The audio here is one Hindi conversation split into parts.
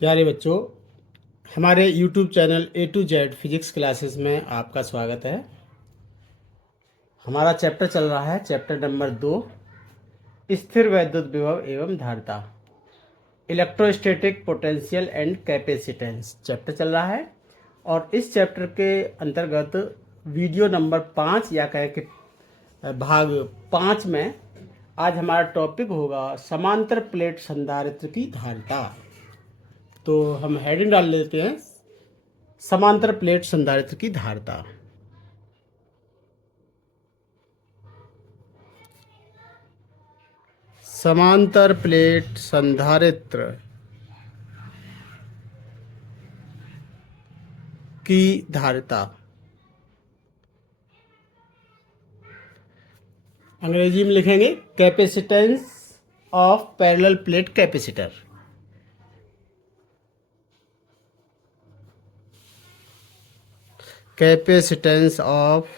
प्यारे बच्चों, हमारे YouTube channel A to Z physics classes में आपका स्वागत है। हमारा चैप्टर चल रहा है चैप्टर नंबर 2, स्थिर वैद्युत विभव एवं धारिता, electrostatic potential and capacitance chapter चल रहा है। और इस चैप्टर के अंतर्गत वीडियो नंबर 5 या कहे कि भाग 5 में आज हमारा टॉपिक होगा समांतर प्लेट संधारित्र की धारिता। तो हम हेडिंग डाल लेते हैं, समांतर प्लेट संधारित्र की धारिता। समांतर प्लेट संधारित्र की धारिता अंग्रेजी में लिखेंगे capacitance of parallel plate capacitor. Capacitance of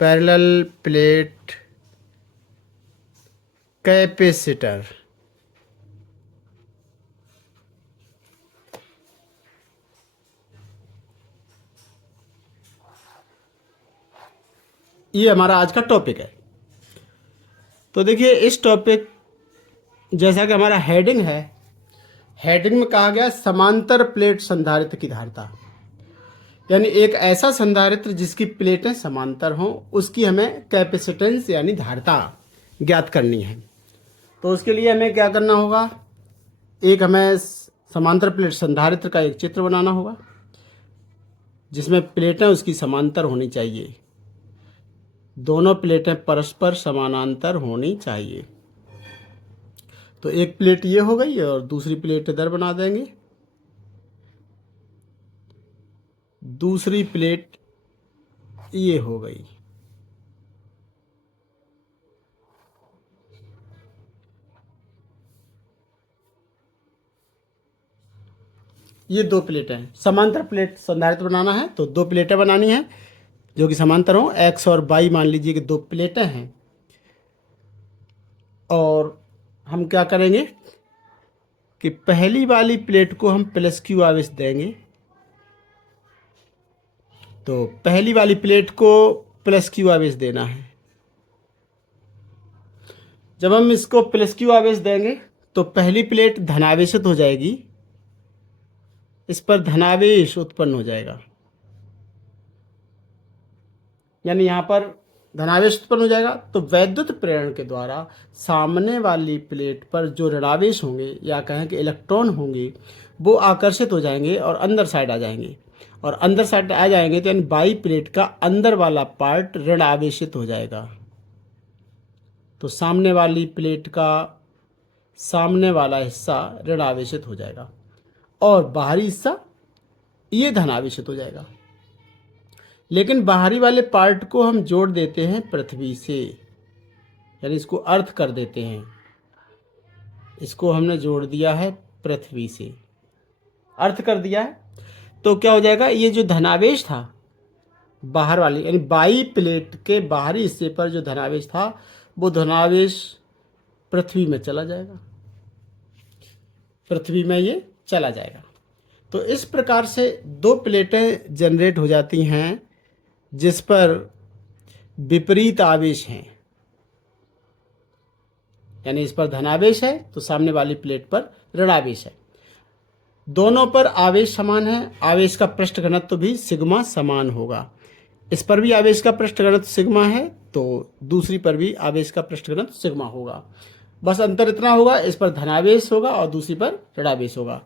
parallel plate capacitor. ये हमारा आज का टॉपिक है। तो देखिए, इस टॉपिक जैसा कि हमारा हेडिंग है, हेडिंग में कहा गया समांतर प्लेट संधारित्र की धारिता, यानी एक ऐसा संधारित्र जिसकी प्लेटें समांतर हों, उसकी हमें कैपेसिटेंस यानी धारिता ज्ञात करनी है। तो उसके लिए हमें क्या करना होगा, एक हमें समांतर प्लेट संधारित्र का एक चित्र बनाना होगा जिसमें प्लेटें उसकी समांतर होनी चाहिए, दोनों प्लेटें परस्पर समानांतर होनी चाहिए। तो एक प्लेट ये हो गई और दूसरी प्लेट इधर बना देंगे, दूसरी प्लेट ये हो गई। ये दो प्लेटें हैं, समांतर प्लेट संधारित्र बनाना है तो दो प्लेटें बनानी है जो कि समांतर हो। एक्स और वाई मान लीजिए कि दो प्लेटें हैं, और हम क्या करेंगे कि पहली वाली प्लेट को हम प्लस क्यू आवेश देंगे। तो पहली वाली प्लेट को प्लस क्यू आवेश देना है। जब हम इसको प्लस क्यू आवेश देंगे तो पहली प्लेट धनावेशित हो जाएगी, इस पर धनावेश उत्पन्न हो जाएगा, यानी यहाँ पर धनावेश उत्पन्न हो जाएगा। तो वैद्युत प्रेरण के द्वारा सामने वाली प्लेट पर जो ऋणावेश होंगे या कहें कि इलेक्ट्रॉन होंगे, वो आकर्षित हो जाएंगे और अंदर साइड आ जाएंगे, और अंदर साइड आ जाएंगे तो यानी बाई प्लेट का अंदर वाला पार्ट ऋण आवेशित हो जाएगा। तो सामने वाली प्लेट का सामने वाला हिस्सा ऋण आवेशित हो जाएगा और बाहरी हिस्सा ये धनावेशित हो जाएगा। लेकिन बाहरी वाले पार्ट को हम जोड़ देते हैं पृथ्वी से, यानी इसको अर्थ कर देते हैं। इसको हमने जोड़ दिया है पृथ्वी से, अर्थ कर दिया है। तो क्या हो जाएगा, ये जो धनावेश था बाहर वाली यानी बाई प्लेट के बाहरी हिस्से पर जो धनावेश था, वो धनावेश पृथ्वी में चला जाएगा, पृथ्वी में ये चला जाएगा। तो इस प्रकार से दो प्लेटें जनरेट हो जाती हैं जिस पर विपरीत आवेश हैं, यानी इस पर धनावेश है तो सामने वाली प्लेट पर ऋणावेश है। दोनों पर आवेश समान है, आवेश का पृष्ठ घनत्व भी सिग्मा समान होगा। इस पर भी आवेश का पृष्ठ घनत्व सिग्मा है तो दूसरी पर भी आवेश का पृष्ठ घनत्व सिग्मा होगा। बस अंतर इतना होगा, इस पर धनावेश होगा और दूसरी पर ऋणावेश होगा।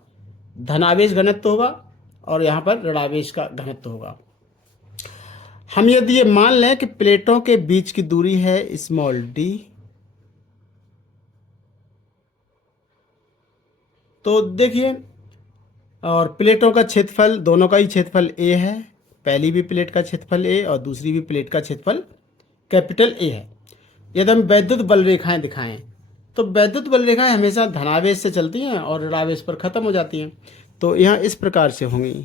धनावेश घनत्व होगा और यहाँ पर ऋणावेश का घनत्व होगा। हम यदि ये मान लें कि प्लेटों के बीच की दूरी है स्मॉल डी, तो देखिए, और प्लेटों का क्षेत्रफल दोनों का ही क्षेत्रफल ए है, पहली भी प्लेट का क्षेत्रफल ए और दूसरी भी प्लेट का क्षेत्रफल कैपिटल ए है। यदि हम वैद्युत बल रेखाएं दिखाएं तो वैद्युत बल रेखाएं हमेशा धनावेश से चलती हैं और ऋणावेश पर खत्म हो जाती हैं। तो यहाँ इस प्रकार से होंगी,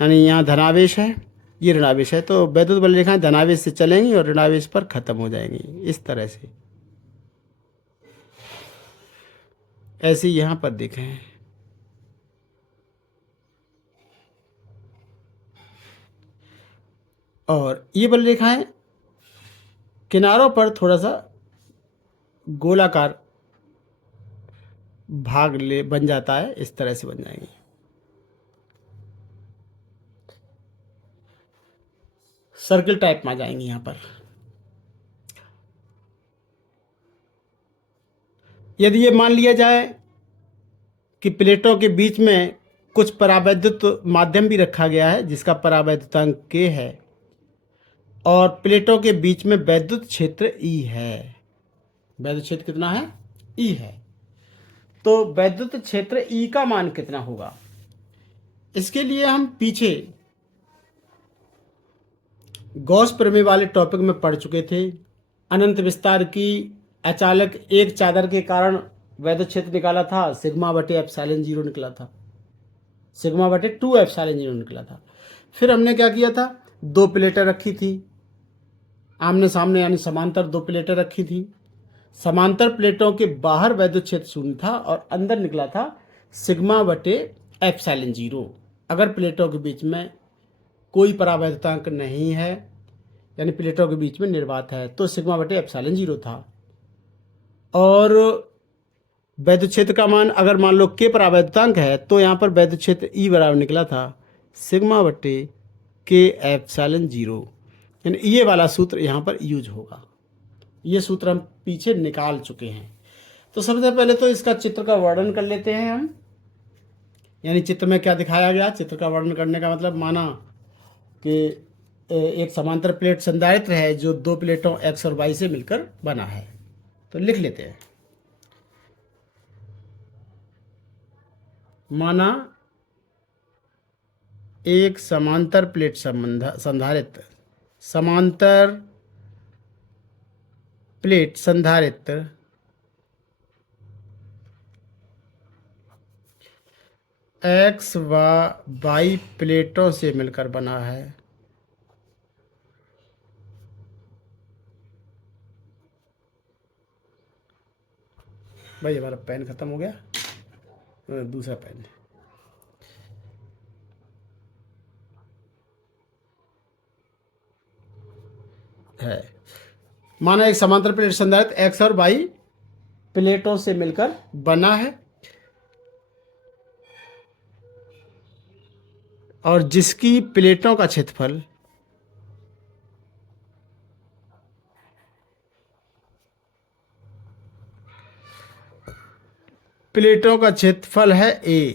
यानी यहाँ धनावेश है, ये ऋणावेश है, तो वैद्युत बल रेखाएं धनावेश से चलेंगी और ऋणावेश पर खत्म हो जाएंगी इस तरह से। ऐसे ही यहाँ पर देखें, और ये बल रेखाएं किनारों पर थोड़ा सा गोलाकार भाग ले बन जाता है, इस तरह से बन जाएंगे। सर्किल टाइप में आ जाएंगी यहाँ पर। यदि ये मान लिया जाए कि प्लेटों के बीच में कुछ परावैद्युत माध्यम भी रखा गया है जिसका परावैद्युतांक K है, और प्लेटों के बीच में वैद्युत क्षेत्र E है। वैद्युत क्षेत्र कितना है? E है। तो वैद्युत क्षेत्र E का मान कितना होगा? इसके लिए हम पीछे गॉस प्रमेय वाले टॉपिक में पढ़ चुके थे। अनंत विस्तार की अचानक एक चादर के कारण वैद्युत क्षेत्र निकाला था, सिग्मा बटे एप्सिलॉन 0 निकला था, सिग्मा बटे 2 एप्सिलॉन 0 निकला था। फिर हमने क्या किया था, दो प्लेटें रखी थी आमने सामने, यानी समांतर दो प्लेटें रखी थी। समांतर प्लेटों के बाहर वैद्युत क्षेत्र शून्य था और अंदर निकला था सिग्मा बटे एप्सिलॉन 0। अगर प्लेटों के बीच में कोई परावैद्युतांक नहीं है, यानी प्लेटों के बीच में निर्वात है, तो सिग्मा बटे एप्सिलॉन 0 था। और वैद्युत क्षेत्र का मान अगर मान लो के परावैद्युतांक है, तो यहाँ पर वैद्युत क्षेत्र ई बराबर निकला था सिग्मा बटे के एप्सिलॉन 0, यानी ये वाला सूत्र यहाँ पर यूज होगा। ये सूत्र हम पीछे निकाल चुके हैं। तो सबसे पहले तो इसका चित्र का वर्णन कर लेते हैं हम, यानी चित्र में क्या दिखाया गया। चित्र का वर्णन करने का मतलब, माना कि एक समांतर प्लेट संधारित्र है जो दो प्लेटों एक्स और वाई से मिलकर बना है। तो लिख लेते हैं, माना एक समांतर प्लेट संधारित्र, समांतर प्लेट संधारित्र एक्स व वाई प्लेटों से मिलकर बना है। भाई हमारा पेन खत्म हो गया, दूसरा पेन है। माना एक समांतर प्लेट संधारित्र एक्स और वाई प्लेटों से मिलकर बना है, और जिसकी प्लेटों का क्षेत्रफल प्लेटों का क्षेत्रफल है a,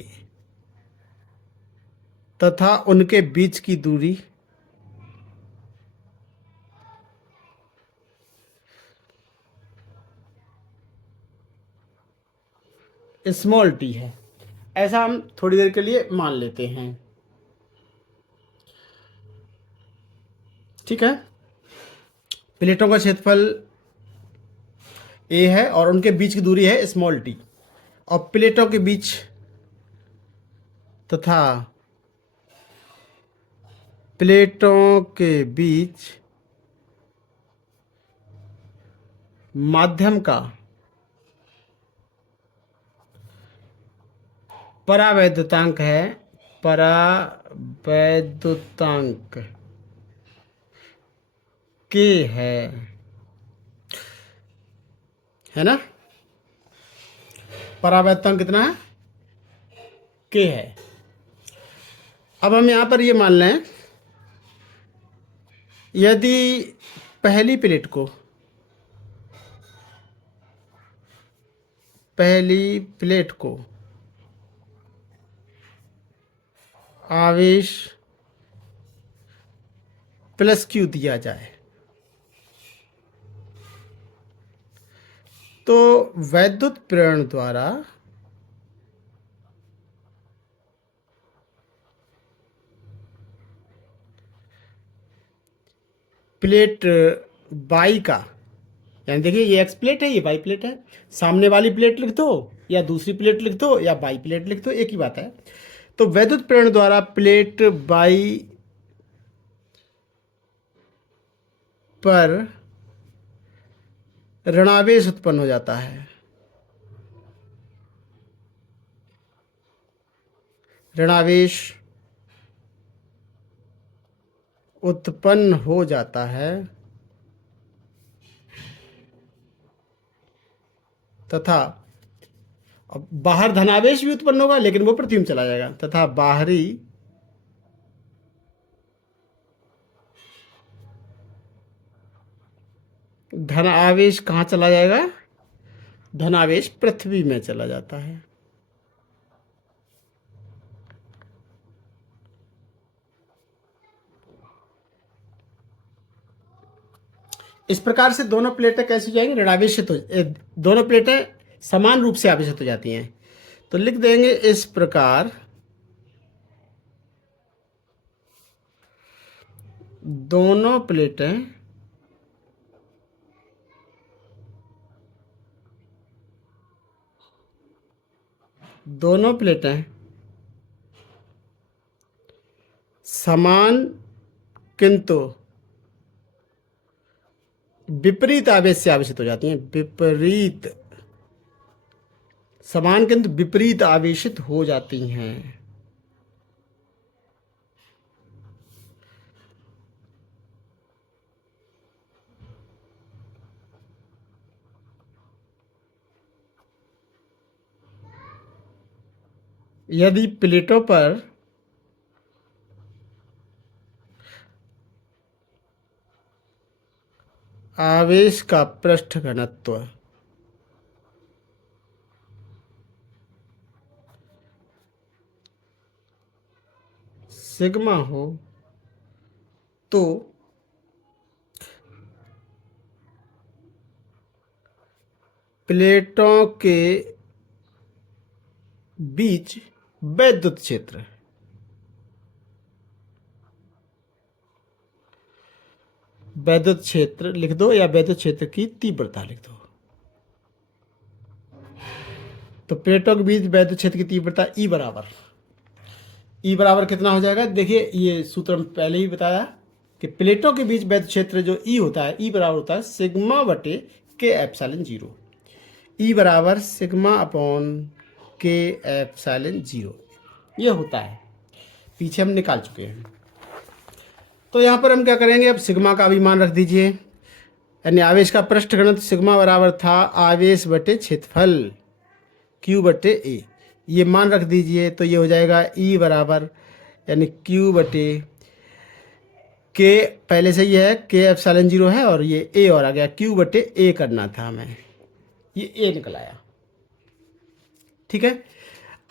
तथा उनके बीच की दूरी स्मॉल t है। ऐसा हम थोड़ी देर के लिए मान लेते हैं, ठीक है। प्लेटों का क्षेत्रफल a है और उनके बीच की दूरी है स्मॉल t, और प्लेटों के बीच तथा प्लेटों के बीच माध्यम का परावैद्युतांक है, परावैद्युतांक के है ना। परावैद्युतांक कितना है? के है। अब हम यहां पर ये मान लें, यदि पहली प्लेट को आवेश प्लस क्यू दिया जाए, तो वैद्युत प्रेरण द्वारा प्लेट बाई का, यानी देखिए ये एक्स प्लेट है, ये वाई प्लेट है, सामने वाली प्लेट लिख दो या दूसरी प्लेट लिख दो या बाई प्लेट लिख दो, एक ही बात है। तो वैद्युत प्रेरण द्वारा प्लेट बाई पर ऋणावेश उत्पन्न हो जाता है। ऋणावेश उत्पन्न हो जाता है तथा अब बाहर धनावेश भी उत्पन्न होगा लेकिन वो पृथ्वी में चला जाएगा, तथा बाहरी धन आवेश कहाँ चला जाएगा? धनावेश पृथ्वी में चला जाता है। इस प्रकार से दोनों प्लेटें कैसी हो जाएंगी? ऋणावेशित हो, दोनों प्लेटें समान रूप से आवेशित हो जाती हैं। तो लिख देंगे इस प्रकार दोनों प्लेटें समान किंतु विपरीत आवेश से आवेशित हो जाती हैं। समान किंतु विपरीत आवेशित हो जाती हैं। यदि प्लेटों पर आवेश का पृष्ठ घनत्व सिग्मा हो तो प्लेटों के बीच वैद्युत क्षेत्र लिख दो या वैद्युत क्षेत्र की तीव्रता लिख दो। तो प्लेटों के बीच वैद्युत क्षेत्र की तीव्रता ई बराबर कितना हो जाएगा? देखिए ये सूत्र हम पहले ही बताया कि प्लेटों के बीच वैद्युत क्षेत्र जो ई होता है, ई बराबर होता है सिग्मा बटे के एप्सिलॉन जीरो। ई बराबर sigma upon K epsilon zero ये होता है, पीछे हम निकाल चुके हैं। तो यहाँ पर हम क्या करेंगे? अब सिग्मा का भी मान रख दीजिए, यानी आवेश का पृष्ठ घनत्व सिग्मा बराबर था आवेश बटे क्षेत्रफल क्यू बटे ए, ये मान रख दीजिए। तो ये हो जाएगा ई बराबर यानी क्यू बटे के, पहले से ये है के एप्सिलॉन जीरो है और ये ए और आ गया, क्यू बटे ए करना था हमें, ये ए निकल आया। ठीक है,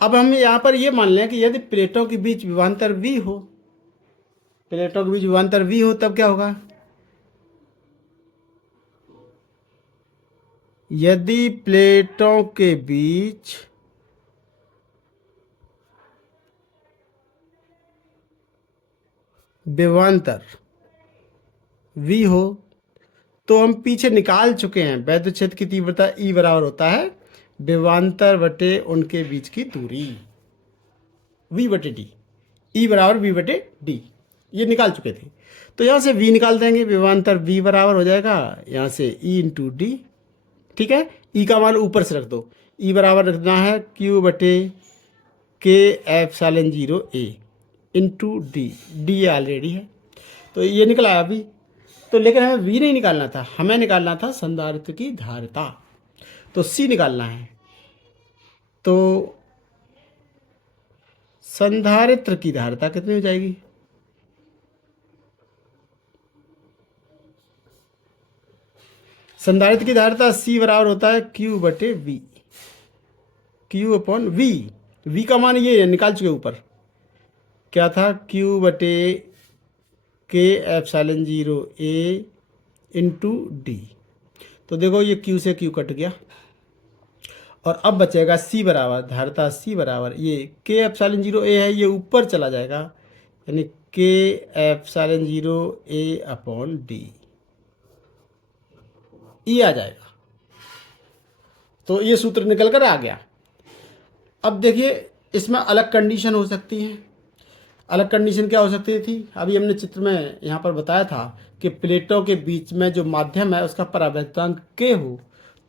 अब हम यहाँ पर ये मान लें कि यदि प्लेटों के बीच विभवांतर वी हो, तब क्या होगा? यदि प्लेटों के बीच विभवांतर v हो तो हम पीछे निकाल चुके हैं वैद्युत क्षेत्र की तीव्रता E बराबर होता है विभवांतर बटे उनके बीच की दूरी v बटे डी, E बराबर v बटे डी, ये निकाल चुके थे। तो यहाँ से v निकाल देंगे, विभवांतर v बराबर हो जाएगा यहाँ से E इंटू डी। ठीक है, E का मान ऊपर से रख दो, E बराबर रखना है Q बटे के एप्सिलॉन जीरो ए इंटू डी, डी ऑलरेडी है तो ये निकला अभी। तो लेकिन हमें V नहीं निकालना था, हमें निकालना था संधारित्र की धारिता, तो C निकालना है। तो संधारित्र की धारिता कितनी हो जाएगी? संधारित्र की धारिता C बराबर होता है Q बटे V, Q upon V। V का मान ये निकाल चुके ऊपर, क्या था? Q बटे के एप्सिलॉन जीरो ए इंटू डी। तो देखो ये Q से Q कट गया और अब बचेगा C बराबर, धारिता C बराबर ये के एप्सिलॉन जीरो ए है, ये ऊपर चला जाएगा यानी के epsilon zero A upon D, ये आ जाएगा। तो ये सूत्र निकल कर आ गया। अब देखिए इसमें अलग कंडीशन हो सकती है। अलग कंडीशन क्या हो सकती थी? अभी हमने चित्र में यहाँ पर बताया था कि प्लेटों के बीच में जो माध्यम है उसका परावर्तनांक के हो,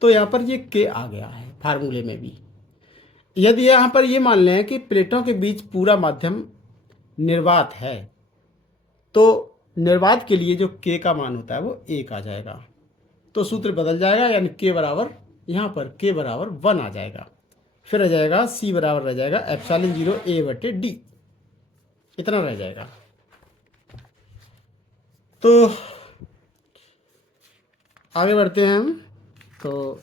तो यहाँ पर ये के आ गया है फार्मूले में भी। यदि यहाँ पर ये मान लें कि प्लेटों के बीच पूरा माध्यम निर्वात है, तो निर्वात के लिए जो k का मान होता है वो 1 आ जाएगा। तो सूत्र बदल जाएगा, यानी k बराबर, यहाँ पर k बराबर 1 आ जाएगा। फिर रह जाएगा c बराबर रह जाएगा एप्सिलॉन 0 a बटे d, इतना रह जाएगा। तो आगे बढ़ते हैं हम। तो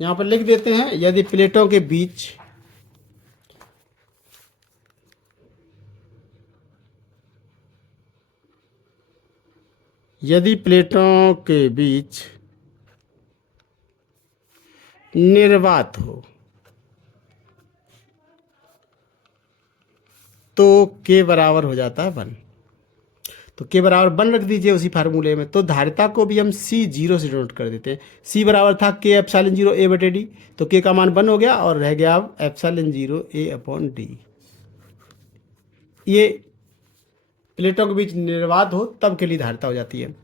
यहाँ पर लिख देते हैं, यदि प्लेटों के बीच निर्वात हो तो k बराबर हो जाता है 1। तो k बराबर 1 रख दीजिए उसी फार्मूले में। तो धारिता को भी हम C0 से डिनोट कर देते हैं। C बराबर था k एप्सिलॉन 0 a बटे d, तो k का मान 1 हो गया और रह गया अब एप्सिलॉन 0 a अपॉन d। ये प्लेटों के बीच निर्वात हो तब के लिए धारिता हो जाती है।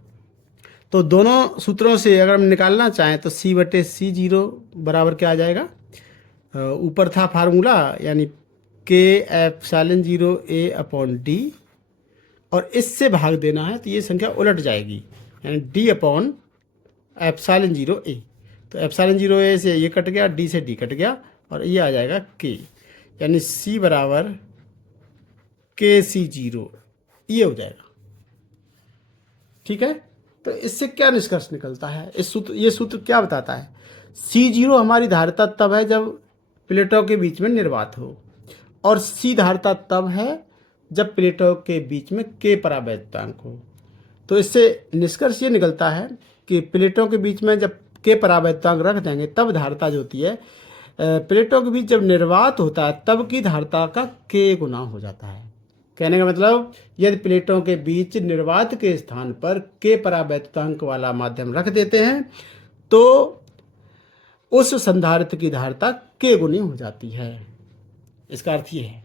तो दोनों सूत्रों से अगर हम निकालना चाहें तो C बटे C0 बराबर क्या आ जाएगा, ऊपर था फार्मूला, यानी k epsilon 0 a upon d, और इससे भाग देना है तो ये संख्या उलट जाएगी, यानी d अपॉन एप्सिलॉन 0 a। तो एप्सिलॉन 0 a से ये कट गया, d से d कट गया, और ये आ जाएगा k, यानी c बराबर KC0, ये हो जाएगा। ठीक है। तो इससे क्या निष्कर्ष निकलता है, ये सूत्र क्या बताता है, C0 हमारी धारिता तब है जब प्लेटों के बीच में निर्वात हो, और C धारिता तब है जब प्लेटों के बीच में k परावैद्युतांक हो। तो इससे निष्कर्ष ये निकलता है कि प्लेटों के बीच में जब k परावैद्युतांक रख देंगे तब धारिता जो होती है, प्लेटों के बीच जब निर्वात होता है तब की धारिता का k गुना हो जाता है। कहने का मतलब, यदि प्लेटों के बीच निर्वात के स्थान पर k परावैद्युतांक वाला माध्यम रख देते हैं तो उस संधारित्र की धारिता k गुनी हो जाती है। इसका अर्थ ये है।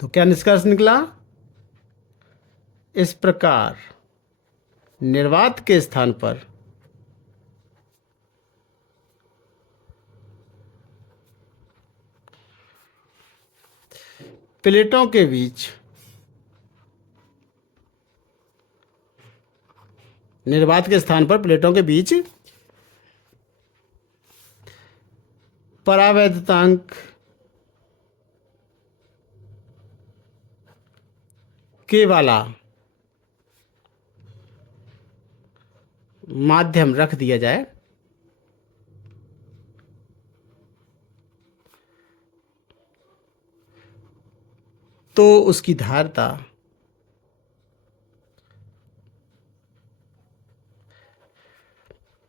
तो क्या निष्कर्ष निकला, इस प्रकार निर्वात के स्थान पर प्लेटों के बीच निर्वात के स्थान पर प्लेटों के बीच परावैद्युतांक के वाला माध्यम रख दिया जाए तो उसकी धारिता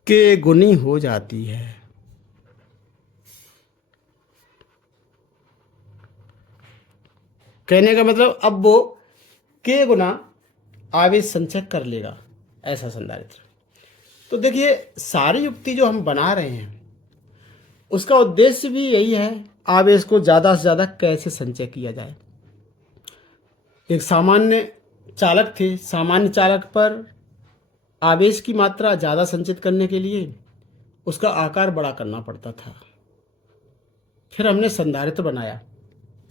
के गुनी हो जाती है। कहने का मतलब, अब वो के गुना आवेश संचय कर लेगा ऐसा संधारित्र। तो देखिए, सारी युक्ति जो हम बना रहे हैं उसका उद्देश्य भी यही है, आवेश को ज़्यादा से ज़्यादा कैसे संचय किया जाए। एक सामान्य चालक थे, सामान्य चालक पर आवेश की मात्रा ज़्यादा संचित करने के लिए उसका आकार बड़ा करना पड़ता था। फिर हमने संधारित्र बनाया।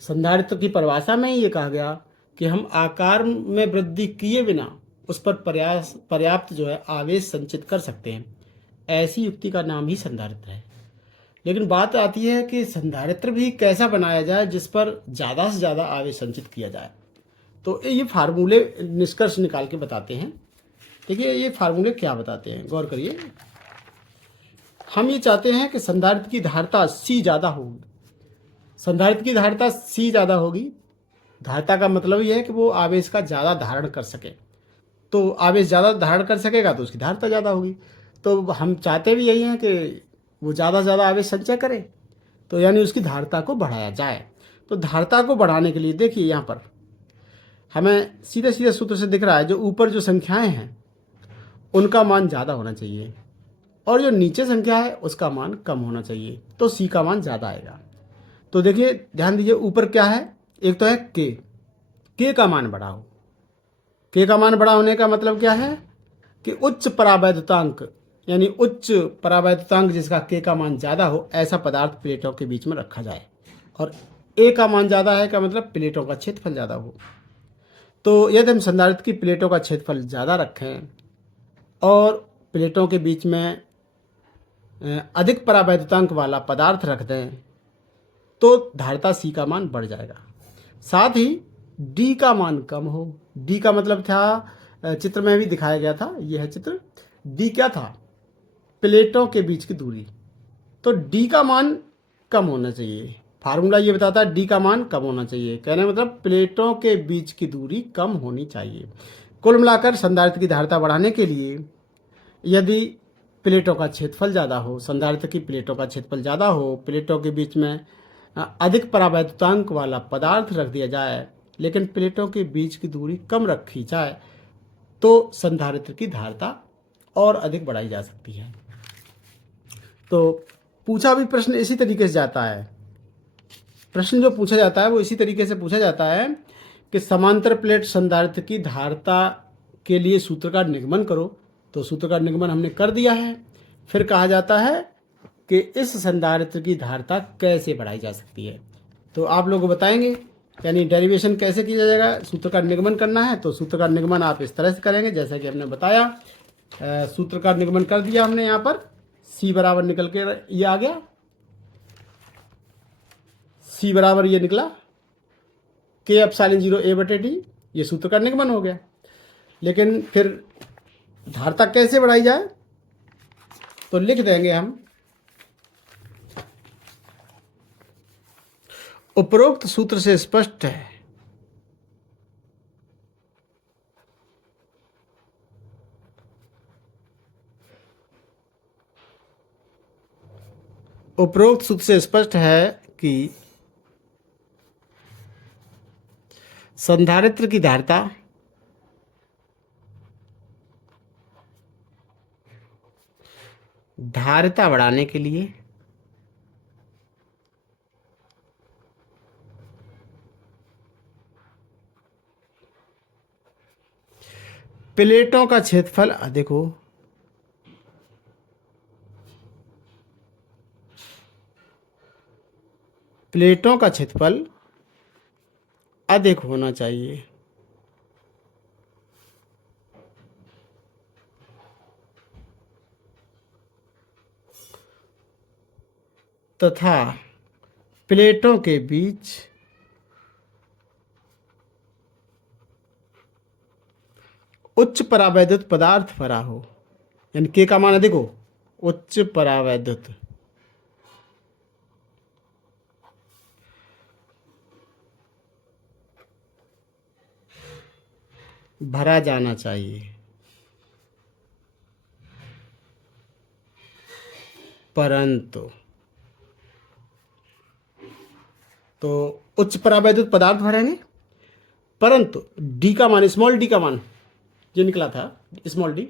संधारित्र की परिभाषा में ही ये कहा गया कि हम आकार में वृद्धि किए बिना उस पर पर्याप्त जो है आवेश संचित कर सकते हैं। ऐसी युक्ति का नाम ही संधारित्र है। लेकिन बात आती है कि संधारित्र भी कैसा बनाया जाए जिस पर ज़्यादा से ज़्यादा आवेश संचित किया जाए। तो ये फार्मूले निष्कर्ष निकाल के बताते हैं। देखिए, ये फार्मूले क्या बताते हैं, गौर करिए। हम ये चाहते हैं कि संधारित्र की धारिता C ज़्यादा होगी। संधारित्र की धारिता C ज़्यादा होगी। धारिता का मतलब ये है कि वो आवेश का ज़्यादा धारण कर सके। तो आवेश ज़्यादा धारण कर सकेगा तो उसकी धारिता ज़्यादा होगी। तो हम चाहते भी यही हैं कि वो ज़्यादा से ज़्यादा आवेश संचय करे, तो यानी उसकी धारिता को बढ़ाया जाए। तो धारिता को बढ़ाने के लिए देखिए, यहाँ पर हमें सीधे सीधे सूत्र से दिख रहा है, जो ऊपर जो संख्याएं हैं उनका मान ज़्यादा होना चाहिए और जो नीचे संख्या है उसका मान कम होना चाहिए, तो C का मान ज़्यादा आएगा। तो देखिए, ध्यान दीजिए, ऊपर क्या है, एक तो है K का मान बड़ा हो। K का मान बड़ा होने का मतलब क्या है कि उच्च परावैद्युतांक यानी उच्च परावैद्युतांक जिसका के का मान ज़्यादा हो, ऐसा पदार्थ प्लेटों के बीच में रखा जाए। और ए का मान ज़्यादा है का मतलब प्लेटों का क्षेत्रफल ज़्यादा हो। तो यदि हम संधारित्र की प्लेटों का क्षेत्रफल ज़्यादा रखें और प्लेटों के बीच में अधिक परावैद्युतांक वाला पदार्थ रख दें तो धारिता सी का मान बढ़ जाएगा। साथ ही डी का मान कम हो। डी का मतलब था, चित्र में भी दिखाया गया था, यह है चित्र। डी क्या था? प्लेटों के बीच की दूरी। तो डी का मान कम होना चाहिए। फार्मूला ये बताता है डी का मान कम होना चाहिए। कहने मतलब प्लेटों के बीच की दूरी कम होनी चाहिए। कुल मिलाकर संधारित्र की धारिता बढ़ाने के लिए यदि प्लेटों का क्षेत्रफल ज़्यादा हो, संधारित्र की प्लेटों का क्षेत्रफल ज़्यादा हो, प्लेटों के बीच में अधिक परावैद्युतांक वाला पदार्थ रख दिया जाए, लेकिन प्लेटों के बीच की दूरी कम रखी जाए, तो संधारित्र की धारिता और अधिक बढ़ाई जा सकती है। तो पूछा भी प्रश्न इसी तरीके से जाता है। प्रश्न जो पूछा जाता है वो इसी तरीके से पूछा जाता है कि समांतर प्लेट संधारित्र की धारिता के लिए सूत्र का निगमन करो। तो सूत्र का निगमन हमने कर दिया है। फिर कहा जाता है कि इस संधारित्र की धारिता कैसे बढ़ाई जा सकती है। तो आप लोग बताएंगे, यानी डेरिवेशन कैसे किया जाएगा। सूत्र का निगमन करना है तो सूत्र का निगमन आप इस तरह से करेंगे जैसा कि हमने बताया। सूत्र का निगमन कर दिया हमने। यहाँ पर C बराबर निकल के ये आ गया। C बराबर ये निकला K एप्सिलॉन 0 A/D। ये सूत्र का निगमन हो गया। लेकिन फिर धारिता कैसे बढ़ाई जाए तो लिख देंगे हम, उपरोक्त सूत्र से स्पष्ट है उपरोक्त सूत्र से स्पष्ट है कि संधारित्र की धारिता बढ़ाने के लिए प्लेटों का क्षेत्रफल अधिक हो। प्लेटों का क्षेत्रफल अधिक होना चाहिए। तथा प्लेटों के बीच उच्च परावैद्युत पदार्थ भरा हो, यानी के का मान अधिक हो, उच्च परावैद्युत भरा जाना चाहिए। परंतु तो उच्च परावैद्युत पदार्थ भरेंगे, परंतु डी का मान, स्मॉल डी का मान ये निकला था स्मॉल डी,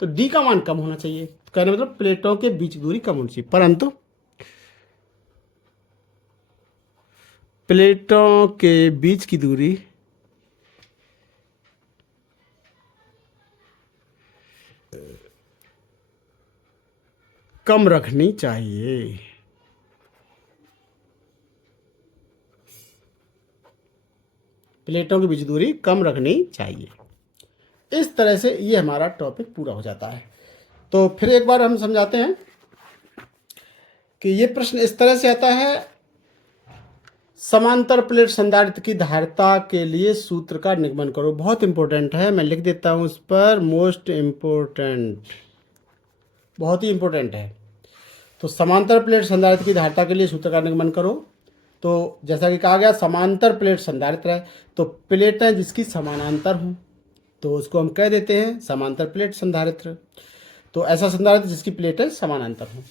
तो डी का मान कम होना चाहिए। तो कहने मतलब प्लेटों के बीच दूरी कम होनी चाहिए, परंतु प्लेटों के बीच की दूरी कम रखनी चाहिए। प्लेटों की बीच दूरी कम रखनी चाहिए। इस तरह से ये हमारा टॉपिक पूरा हो जाता है। तो फिर एक बार हम समझाते हैं कि ये प्रश्न इस तरह से आता है, समांतर प्लेट संधारित्र की धारिता के लिए सूत्र का निगमन करो। बहुत इंपॉर्टेंट है, मैं लिख देता हूँ उस पर, मोस्ट इम्पोर्टेंट, बहुत ही इंपॉर्टेंट है। तो समांतर प्लेट संधारित्र की धारिता के लिए सूत्र का निगमन करो। तो जैसा कि कहा गया, समांतर प्लेट संधारित्र है तो प्लेटें जिसकी समानांतर हों तो उसको हम कह देते हैं समांतर प्लेट संधारित्र। तो ऐसा संधारित्र जिसकी प्लेटें समानांतर हों।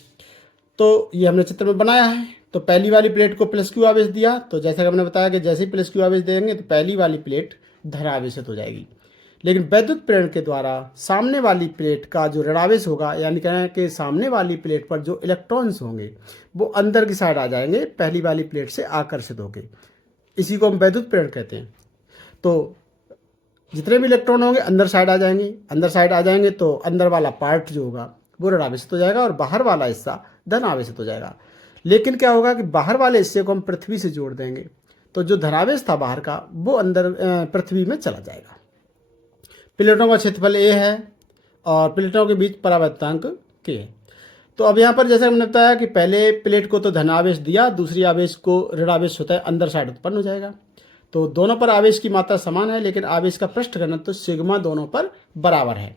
तो ये हमने चित्र में बनाया है। तो पहली वाली प्लेट को प्लस क्यू आवेश दिया, तो जैसा कि हमने बताया कि जैसे ही प्लस क्यू आवेश देंगे तो पहली वाली प्लेट धनावेशित हो जाएगी। लेकिन वैद्युत प्रेरण के द्वारा सामने वाली प्लेट का जो ऋणावेश होगा, यानी कहें कि सामने वाली प्लेट पर जो इलेक्ट्रॉन्स होंगे वो अंदर की साइड आ जाएंगे पहली वाली प्लेट से आकर्षित होकर। इसी को हम वैद्युत प्रेरण कहते हैं। तो जितने भी इलेक्ट्रॉन होंगे अंदर साइड आ जाएंगे, अंदर साइड आ जाएंगे तो अंदर वाला पार्ट जो होगा वो ऋणावेशित हो जाएगा और बाहर वाला हिस्सा धनावेशित हो जाएगा। लेकिन क्या होगा कि बाहर वाले हिस्से को हम पृथ्वी से जोड़ देंगे, तो जो धनावेश था बाहर का वो अंदर पृथ्वी में चला जाएगा। प्लेटों का क्षेत्रफल ए है और प्लेटों के बीच परावर्तनांक के है। तो अब यहाँ पर जैसे हमने बताया कि पहले प्लेट को तो धनावेश दिया, दूसरी आवेश को ऋणावेश होता है, अंदर साइड उत्पन्न हो जाएगा। तो दोनों पर आवेश की मात्रा समान है, लेकिन आवेश का पृष्ठ घनत्व तो सिग्मा दोनों पर बराबर है।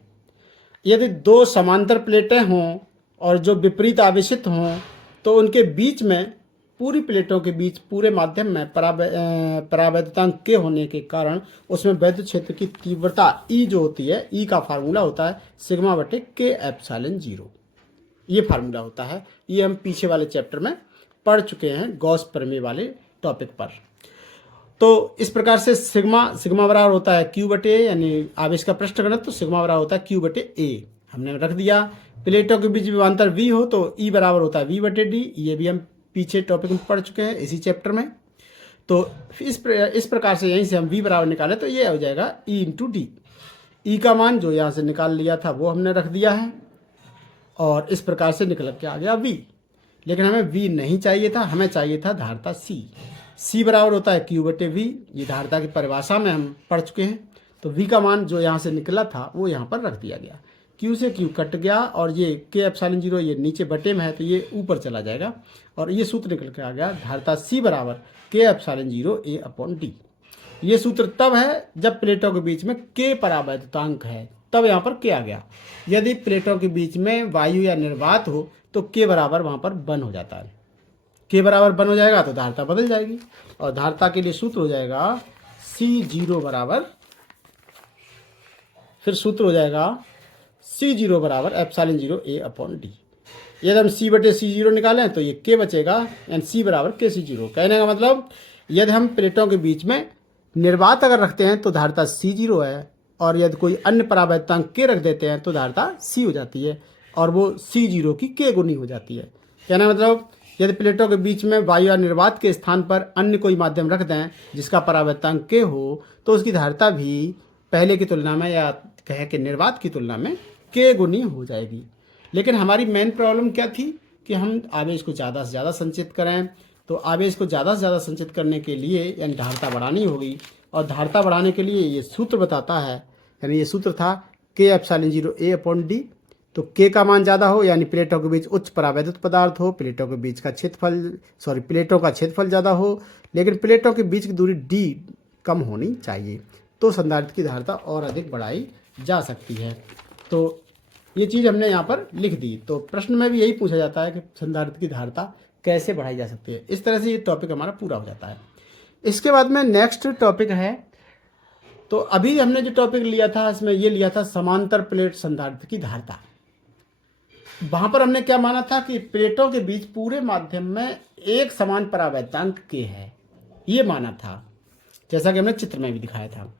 यदि दो समांतर प्लेटें हों और जो विपरीत आवेशित हों तो उनके बीच में, पूरी प्लेटों के बीच पूरे माध्यम में परावैद्युतांक के होने के कारण उसमें वैद्युत क्षेत्र की तीव्रता ई जो होती है, ई का फार्मूला होता है सिग्मा बटे के एप्सिलॉन 0। ये फार्मूला होता है, ये हम पीछे वाले चैप्टर में पढ़ चुके हैं गॉस प्रमेय वाले टॉपिक पर। तो इस प्रकार से सिग्मा बराबर होता है क्यू बटे, यानी आवेश का पृष्ठ घनत्व, तो सिग्मा बराबर होता है क्यू बटे ए हमने रख दिया। प्लेटों के बीच विभवांतर वी हो तो ई बराबर होता है वी बटे डी, ये भी हम पीछे टॉपिक में पढ़ चुके हैं इसी चैप्टर में। तो इस प्रकार से यहीं से हम वी बराबर निकालें तो ये हो जाएगा ई इंटू डी। ई का मान जो यहाँ से निकाल लिया था वो हमने रख दिया है और इस प्रकार से निकल के आ गया वी। लेकिन हमें वी नहीं चाहिए था, हमें चाहिए था धारता सी। सी बराबर होता है क्यू बटे वी, ये धारता की परिभाषा में हम पढ़ चुके हैं। तो वी का मान जो यहाँ से निकला था वो यहाँ पर रख दिया गया। क्यू से क्यू कट गया और ये के एप्सिलॉन 0 ये नीचे बटे में है तो ये ऊपर चला जाएगा और ये सूत्र निकल के आ गया धारता सी बराबर के एप्सिलॉन 0 ए अपॉन डी। ये सूत्र तब है जब प्लेटों के बीच में के परावैद्युतांक है, तब यहाँ पर के आ गया। यदि प्लेटों के बीच में वायु या निर्वात हो तो के बराबर वहाँ पर 1 हो जाता है। के बराबर 1 हो जाएगा तो धारता बदल जाएगी और धारता के लिए सूत्र हो जाएगा C0 बराबर, फिर सूत्र हो जाएगा C0 बराबर एप्सिलॉन 0 ए अपॉन डी। यदि हम C बटे C0 निकालें तो ये के बचेगा, यानी C बराबर के C0। कहने का मतलब यदि हम प्लेटों के बीच में निर्वात अगर रखते हैं तो धारता C0 है और यदि कोई अन्य परावैद्युतांक के रख देते हैं तो धारता C हो जाती है और वो C0 की के गुनी हो जाती है। कहने का मतलब यदि प्लेटों के बीच में वायु या निर्वात के स्थान पर अन्य कोई माध्यम रख दें जिसका परावैद्युतांक के हो तो उसकी धारता भी पहले की तुलना में या कहे कि निर्वात की तुलना में के गुनी हो जाएगी। लेकिन हमारी मेन प्रॉब्लम क्या थी कि हम आवेश को ज़्यादा से ज़्यादा संचित करें। तो आवेश को ज़्यादा से ज़्यादा संचित करने के लिए यानी धारता बढ़ानी होगी और धारता बढ़ाने के लिए ये सूत्र बताता है, यानी ये सूत्र था के एप्सिलॉन 0 ए अपॉन डी। तो के का मान ज़्यादा हो यानी प्लेटों के बीच उच्च परावैद्युत पदार्थ हो, प्लेटों के बीच का क्षेत्रफल प्लेटों का क्षेत्रफल ज़्यादा हो, लेकिन प्लेटों के बीच की दूरी डी कम होनी चाहिए तो संधारित्र की धारता और अधिक बढ़ाई जा सकती है। तो ये चीज़ हमने यहाँ पर लिख दी। तो प्रश्न में भी यही पूछा जाता है कि संधारित्र की धारता कैसे बढ़ाई जा सकती है। इस तरह से ये टॉपिक हमारा पूरा हो जाता है। इसके बाद में नेक्स्ट टॉपिक है, तो अभी हमने जो टॉपिक लिया था इसमें ये लिया था समांतर प्लेट संधारित्र की धारता। वहाँ पर हमने क्या माना था कि प्लेटों के बीच पूरे माध्यम में एक समान परावैद्युतांक के है, ये माना था, जैसा कि हमने चित्र में भी दिखाया था।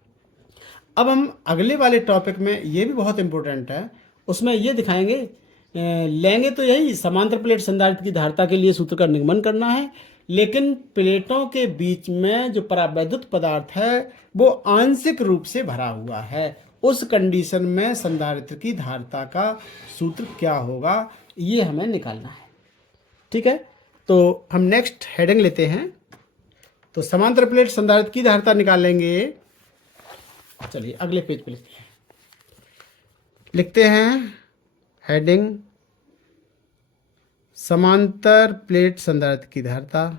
अब हम अगले वाले टॉपिक में ये भी बहुत इंपॉर्टेंट है, उसमें ये दिखाएंगे लेंगे तो यही समांतर प्लेट संधारित्र की धारता के लिए सूत्र का निगमन करना है, लेकिन प्लेटों के बीच में जो परावैद्युत पदार्थ है वो आंशिक रूप से भरा हुआ है। उस कंडीशन में संधारित्र की धारता का सूत्र क्या होगा ये हमें निकालना है। ठीक है, तो हम नेक्स्ट हेडिंग लेते हैं। तो समांतर प्लेट संधारित्र की धारता निकालेंगे। चलिए अगले पेज पे लिखते हैं हेडिंग समांतर प्लेट संधारित्र की धारता।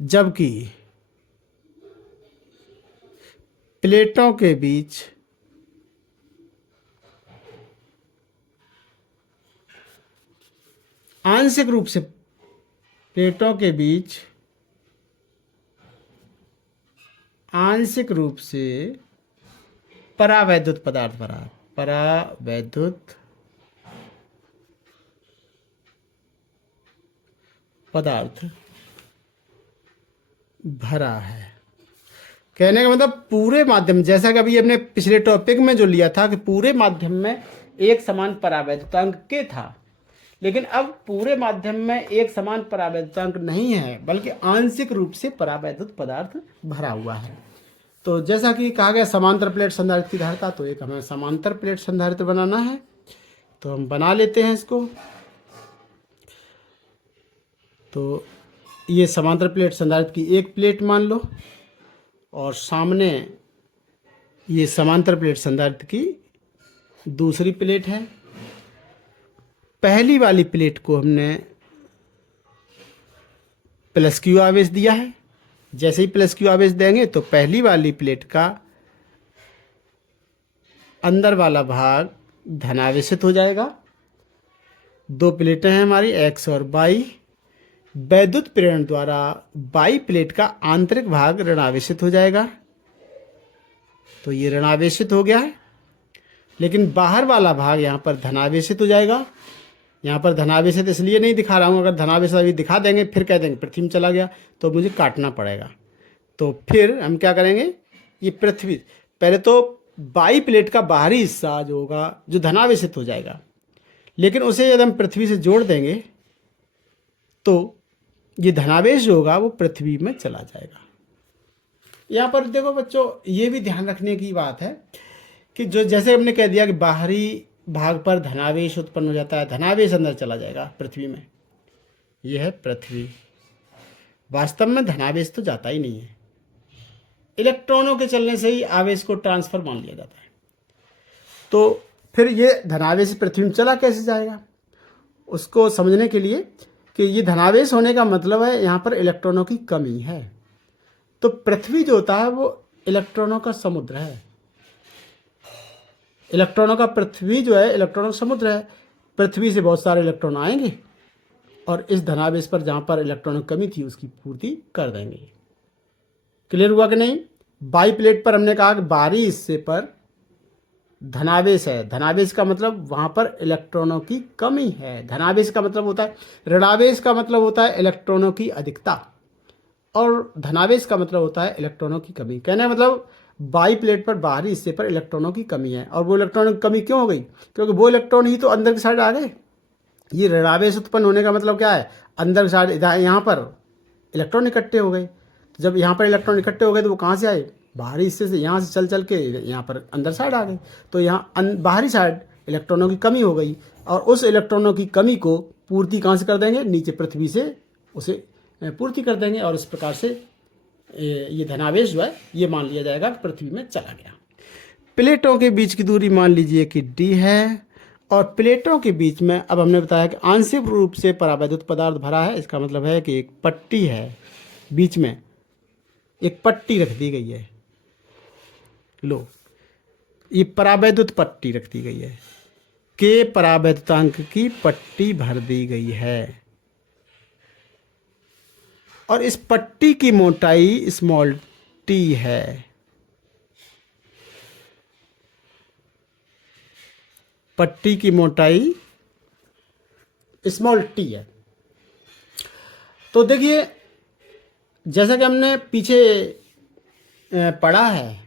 जबकि प्लेटों के बीच आंशिक रूप से प्लेटों के बीच आंशिक रूप से परावैद्युत पदार्थ भरा, परावैद्युत पदार्थ भरा है। कहने का मतलब पूरे माध्यम, जैसा कि अभी हमने पिछले टॉपिक में जो लिया था कि पूरे माध्यम में एक समान परावैद्युतांक के था, लेकिन अब पूरे माध्यम में एक समान परावैद्युतांक नहीं है, बल्कि आंशिक रूप से परावैद्युत पदार्थ भरा हुआ है। तो जैसा कि कहा गया समांतर प्लेट संधारित्र की धारिता, तो एक हमें समांतर प्लेट संधारित्र बनाना है, तो हम बना लेते हैं इसको। तो ये समांतर प्लेट संधारित्र की एक प्लेट मान लो, और सामने ये समांतर प्लेट संधारित्र की दूसरी प्लेट है। पहली वाली प्लेट को हमने प्लस क्यू आवेश दिया है। जैसे ही प्लस क्यू आवेश देंगे तो पहली वाली प्लेट का अंदर वाला भाग धनावेशित हो जाएगा। दो प्लेटें हैं हमारी एक्स और वाई। वैद्युत प्रेरण द्वारा वाई प्लेट का आंतरिक भाग ऋणावेशित हो जाएगा। तो ये ऋणावेशित हो गया है, लेकिन बाहर वाला भाग यहाँ पर धनावेशित हो जाएगा। यहाँ पर धनावेशित इसलिए नहीं दिखा रहा हूँ, अगर धनावेशित अभी दिखा देंगे फिर कह देंगे पृथ्वी में चला गया, तो मुझे काटना पड़ेगा। तो फिर हम क्या करेंगे, ये पृथ्वी पहले तो बाई प्लेट का बाहरी हिस्सा जो होगा जो धनावेशित हो जाएगा, लेकिन उसे यदि हम पृथ्वी से जोड़ देंगे तो ये धनावेश जो होगा वो पृथ्वी में चला जाएगा। यहाँ पर देखो बच्चों, ये भी ध्यान रखने की बात है कि जो जैसे हमने कह दिया कि बाहरी भाग पर धनावेश उत्पन्न हो जाता है, धनावेश अंदर चला जाएगा पृथ्वी में। यह है पृथ्वी। वास्तव में धनावेश तो जाता ही नहीं है, इलेक्ट्रॉनों के चलने से ही आवेश को ट्रांसफर मान लिया जाता है। तो फिर ये धनावेश पृथ्वी में चला कैसे जाएगा, उसको समझने के लिए कि ये धनावेश होने का मतलब है यहाँ पर इलेक्ट्रॉनों की कमी है। तो पृथ्वी जो होता है वो इलेक्ट्रॉनों का समुद्र है। इलेक्ट्रॉनों का पृथ्वी जो है इलेक्ट्रॉनों का समुद्र है। पृथ्वी से बहुत सारे इलेक्ट्रॉन आएंगे और इस धनावेश पर जहाँ पर इलेक्ट्रॉनों की कमी थी उसकी पूर्ति कर देंगे। क्लियर हुआ कि नहीं। बाई प्लेट पर हमने कहा कि बाहरी हिस्से पर धनावेश है। धनावेश का मतलब वहाँ पर इलेक्ट्रॉनों की कमी है। धनावेश का मतलब होता है, ऋणावेश का मतलब होता है इलेक्ट्रॉनों की अधिकता, और धनावेश का मतलब होता है इलेक्ट्रॉनों की कमी। कहने का मतलब बाई प्लेट पर बाहरी हिस्से पर इलेक्ट्रॉनों की कमी है। और वो इलेक्ट्रॉनों की कमी क्यों हो गई, क्योंकि वो इलेक्ट्रॉन ही तो अंदर की साइड आ गए। ये ऋणावेश उत्पन्न होने का मतलब क्या है, अंदर की साइड यहाँ पर इलेक्ट्रॉन इकट्ठे हो गए। तो जब यहाँ पर इलेक्ट्रॉन इकट्ठे हो गए तो वो कहाँ से आए, बाहरी हिस्से से, यहाँ से चल चल के यहाँ पर अंदर साइड आ गए। तो यहाँ बाहरी साइड इलेक्ट्रॉनों की कमी हो गई, और उस इलेक्ट्रॉनों की कमी को पूर्ति कहाँ से कर देंगे, नीचे पृथ्वी से उसे पूर्ति कर देंगे, और इस प्रकार से ये धनावेश जो है ये मान लिया जाएगा कि पृथ्वी में चला गया। प्लेटों के बीच की दूरी मान लीजिए कि d है, और प्लेटों के बीच में अब हमने बताया कि आंशिक रूप से परावैद्युत पदार्थ भरा है। इसका मतलब है कि एक पट्टी है, बीच में एक पट्टी रख दी गई है। लो, ये परावैद्युत पट्टी रख दी गई है, के परावैद्युतांक की पट्टी भर दी गई है, और इस पट्टी की मोटाई स्मॉल टी है। पट्टी की मोटाई स्मॉल टी है। तो देखिए, जैसा कि हमने पीछे पढ़ा है,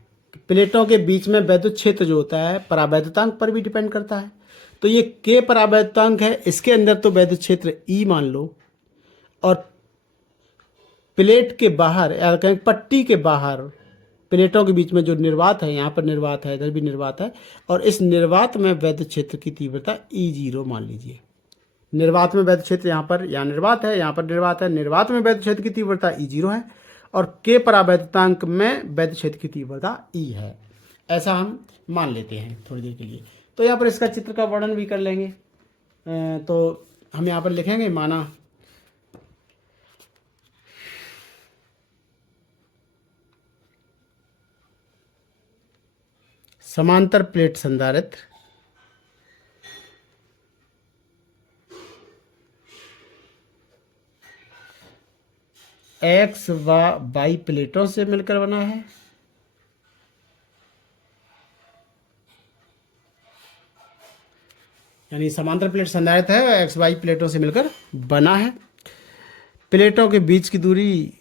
प्लेटों के बीच में वैद्युत क्षेत्र जो होता है परावैद्युतांक पर भी डिपेंड करता है। तो ये के परावैद्युतांक है, इसके अंदर तो वैद्युत क्षेत्र ई मान लो, और प्लेट के बाहर या कहें पट्टी के बाहर प्लेटों के बीच में जो निर्वात है, यहाँ पर निर्वात है, इधर भी निर्वात है, और इस निर्वात में वैद्युत क्षेत्र की तीव्रता E0 मान लीजिए। निर्वात में वैद्युत क्षेत्र यहाँ पर, यहाँ निर्वात है, यहाँ पर निर्वात है, निर्वात में वैद्युत क्षेत्र की तीव्रता E0 है, और के परावैद्युतांक में वैद्युत क्षेत्र की तीव्रता E है। ऐसा हम मान लेते हैं थोड़ी देर के लिए। तो यहाँ पर इसका चित्र का वर्णन भी कर लेंगे। तो हम यहाँ पर लिखेंगे, माना समांतर प्लेट संधारित्र एक्स व वाई प्लेटों से मिलकर बना है। यानी समांतर प्लेट संधारित्र है, एक्स वाई प्लेटों से मिलकर बना है। प्लेटों के बीच की दूरी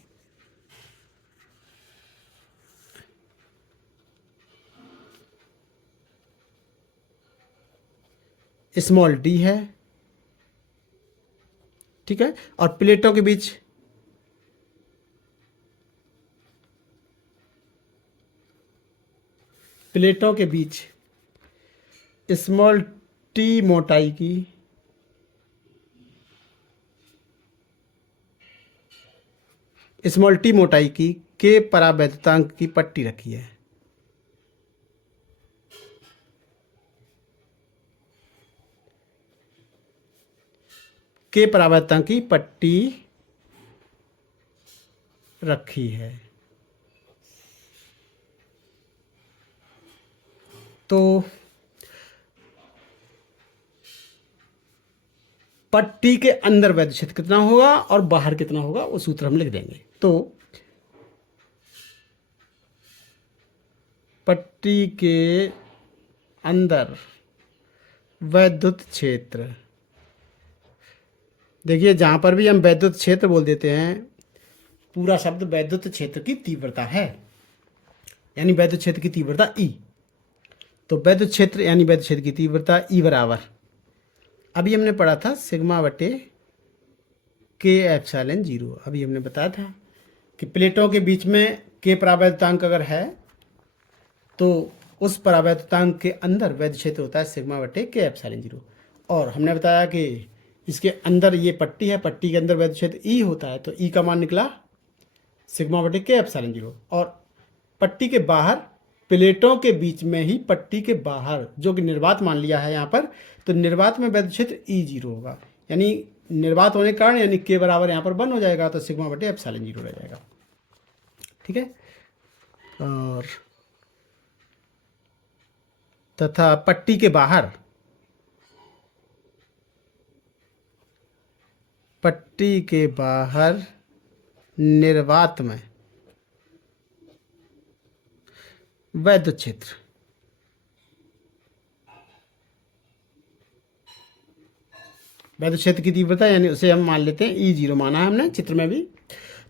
स्मॉल डी है, ठीक है। और प्लेटों के बीच स्मॉल टी मोटाई की के परावैद्युतांक की पट्टी रखी है। के परावैद्युतांक की पट्टी रखी है। तो पट्टी के अंदर वैद्युत क्षेत्र कितना होगा और बाहर कितना होगा वो सूत्र हम लिख देंगे। तो पट्टी के अंदर वैद्युत क्षेत्र, देखिए जहां पर भी हम वैद्युत क्षेत्र बोल देते हैं, पूरा शब्द वैद्युत क्षेत्र की तीव्रता है, यानी वैद्युत क्षेत्र की तीव्रता ई। तो वैद्युत क्षेत्र यानी वैद्युत क्षेत्र की तीव्रता ई बराबर, अभी हमने पढ़ा था सिग्मा बटे के एप्सिलॉन जीरो। अभी हमने बताया था कि प्लेटों के बीच में के परावैद्युतांक अगर है तो उस परावैद्युतांक के अंदर वैद्युत क्षेत्र होता है सिग्मा बटे के एप्सिलॉन जीरो। और हमने बताया कि इसके अंदर ये पट्टी है, पट्टी के अंदर वैद्युत क्षेत्र ई होता है, तो ई का मान निकला सिग्मा बटे के एप्सिलॉन जीरो। और पट्टी के बाहर, प्लेटों के बीच में ही पट्टी के बाहर, जो कि निर्वात मान लिया है यहाँ पर, तो निर्वात में वैद्युत क्षेत्र ई जीरो होगा, यानी निर्वात होने के कारण यानी के बराबर यहाँ पर 1 हो जाएगा, तो सिग्मा बटे एप्सिलॉन जीरो रह जाएगा। ठीक है। और तथा पट्टी के बाहर निर्वात में वैद्युत क्षेत्र, वैद्युत क्षेत्र की तीव्रता यानी उसे हम मान लेते हैं ई जीरो, माना है हमने चित्र में भी।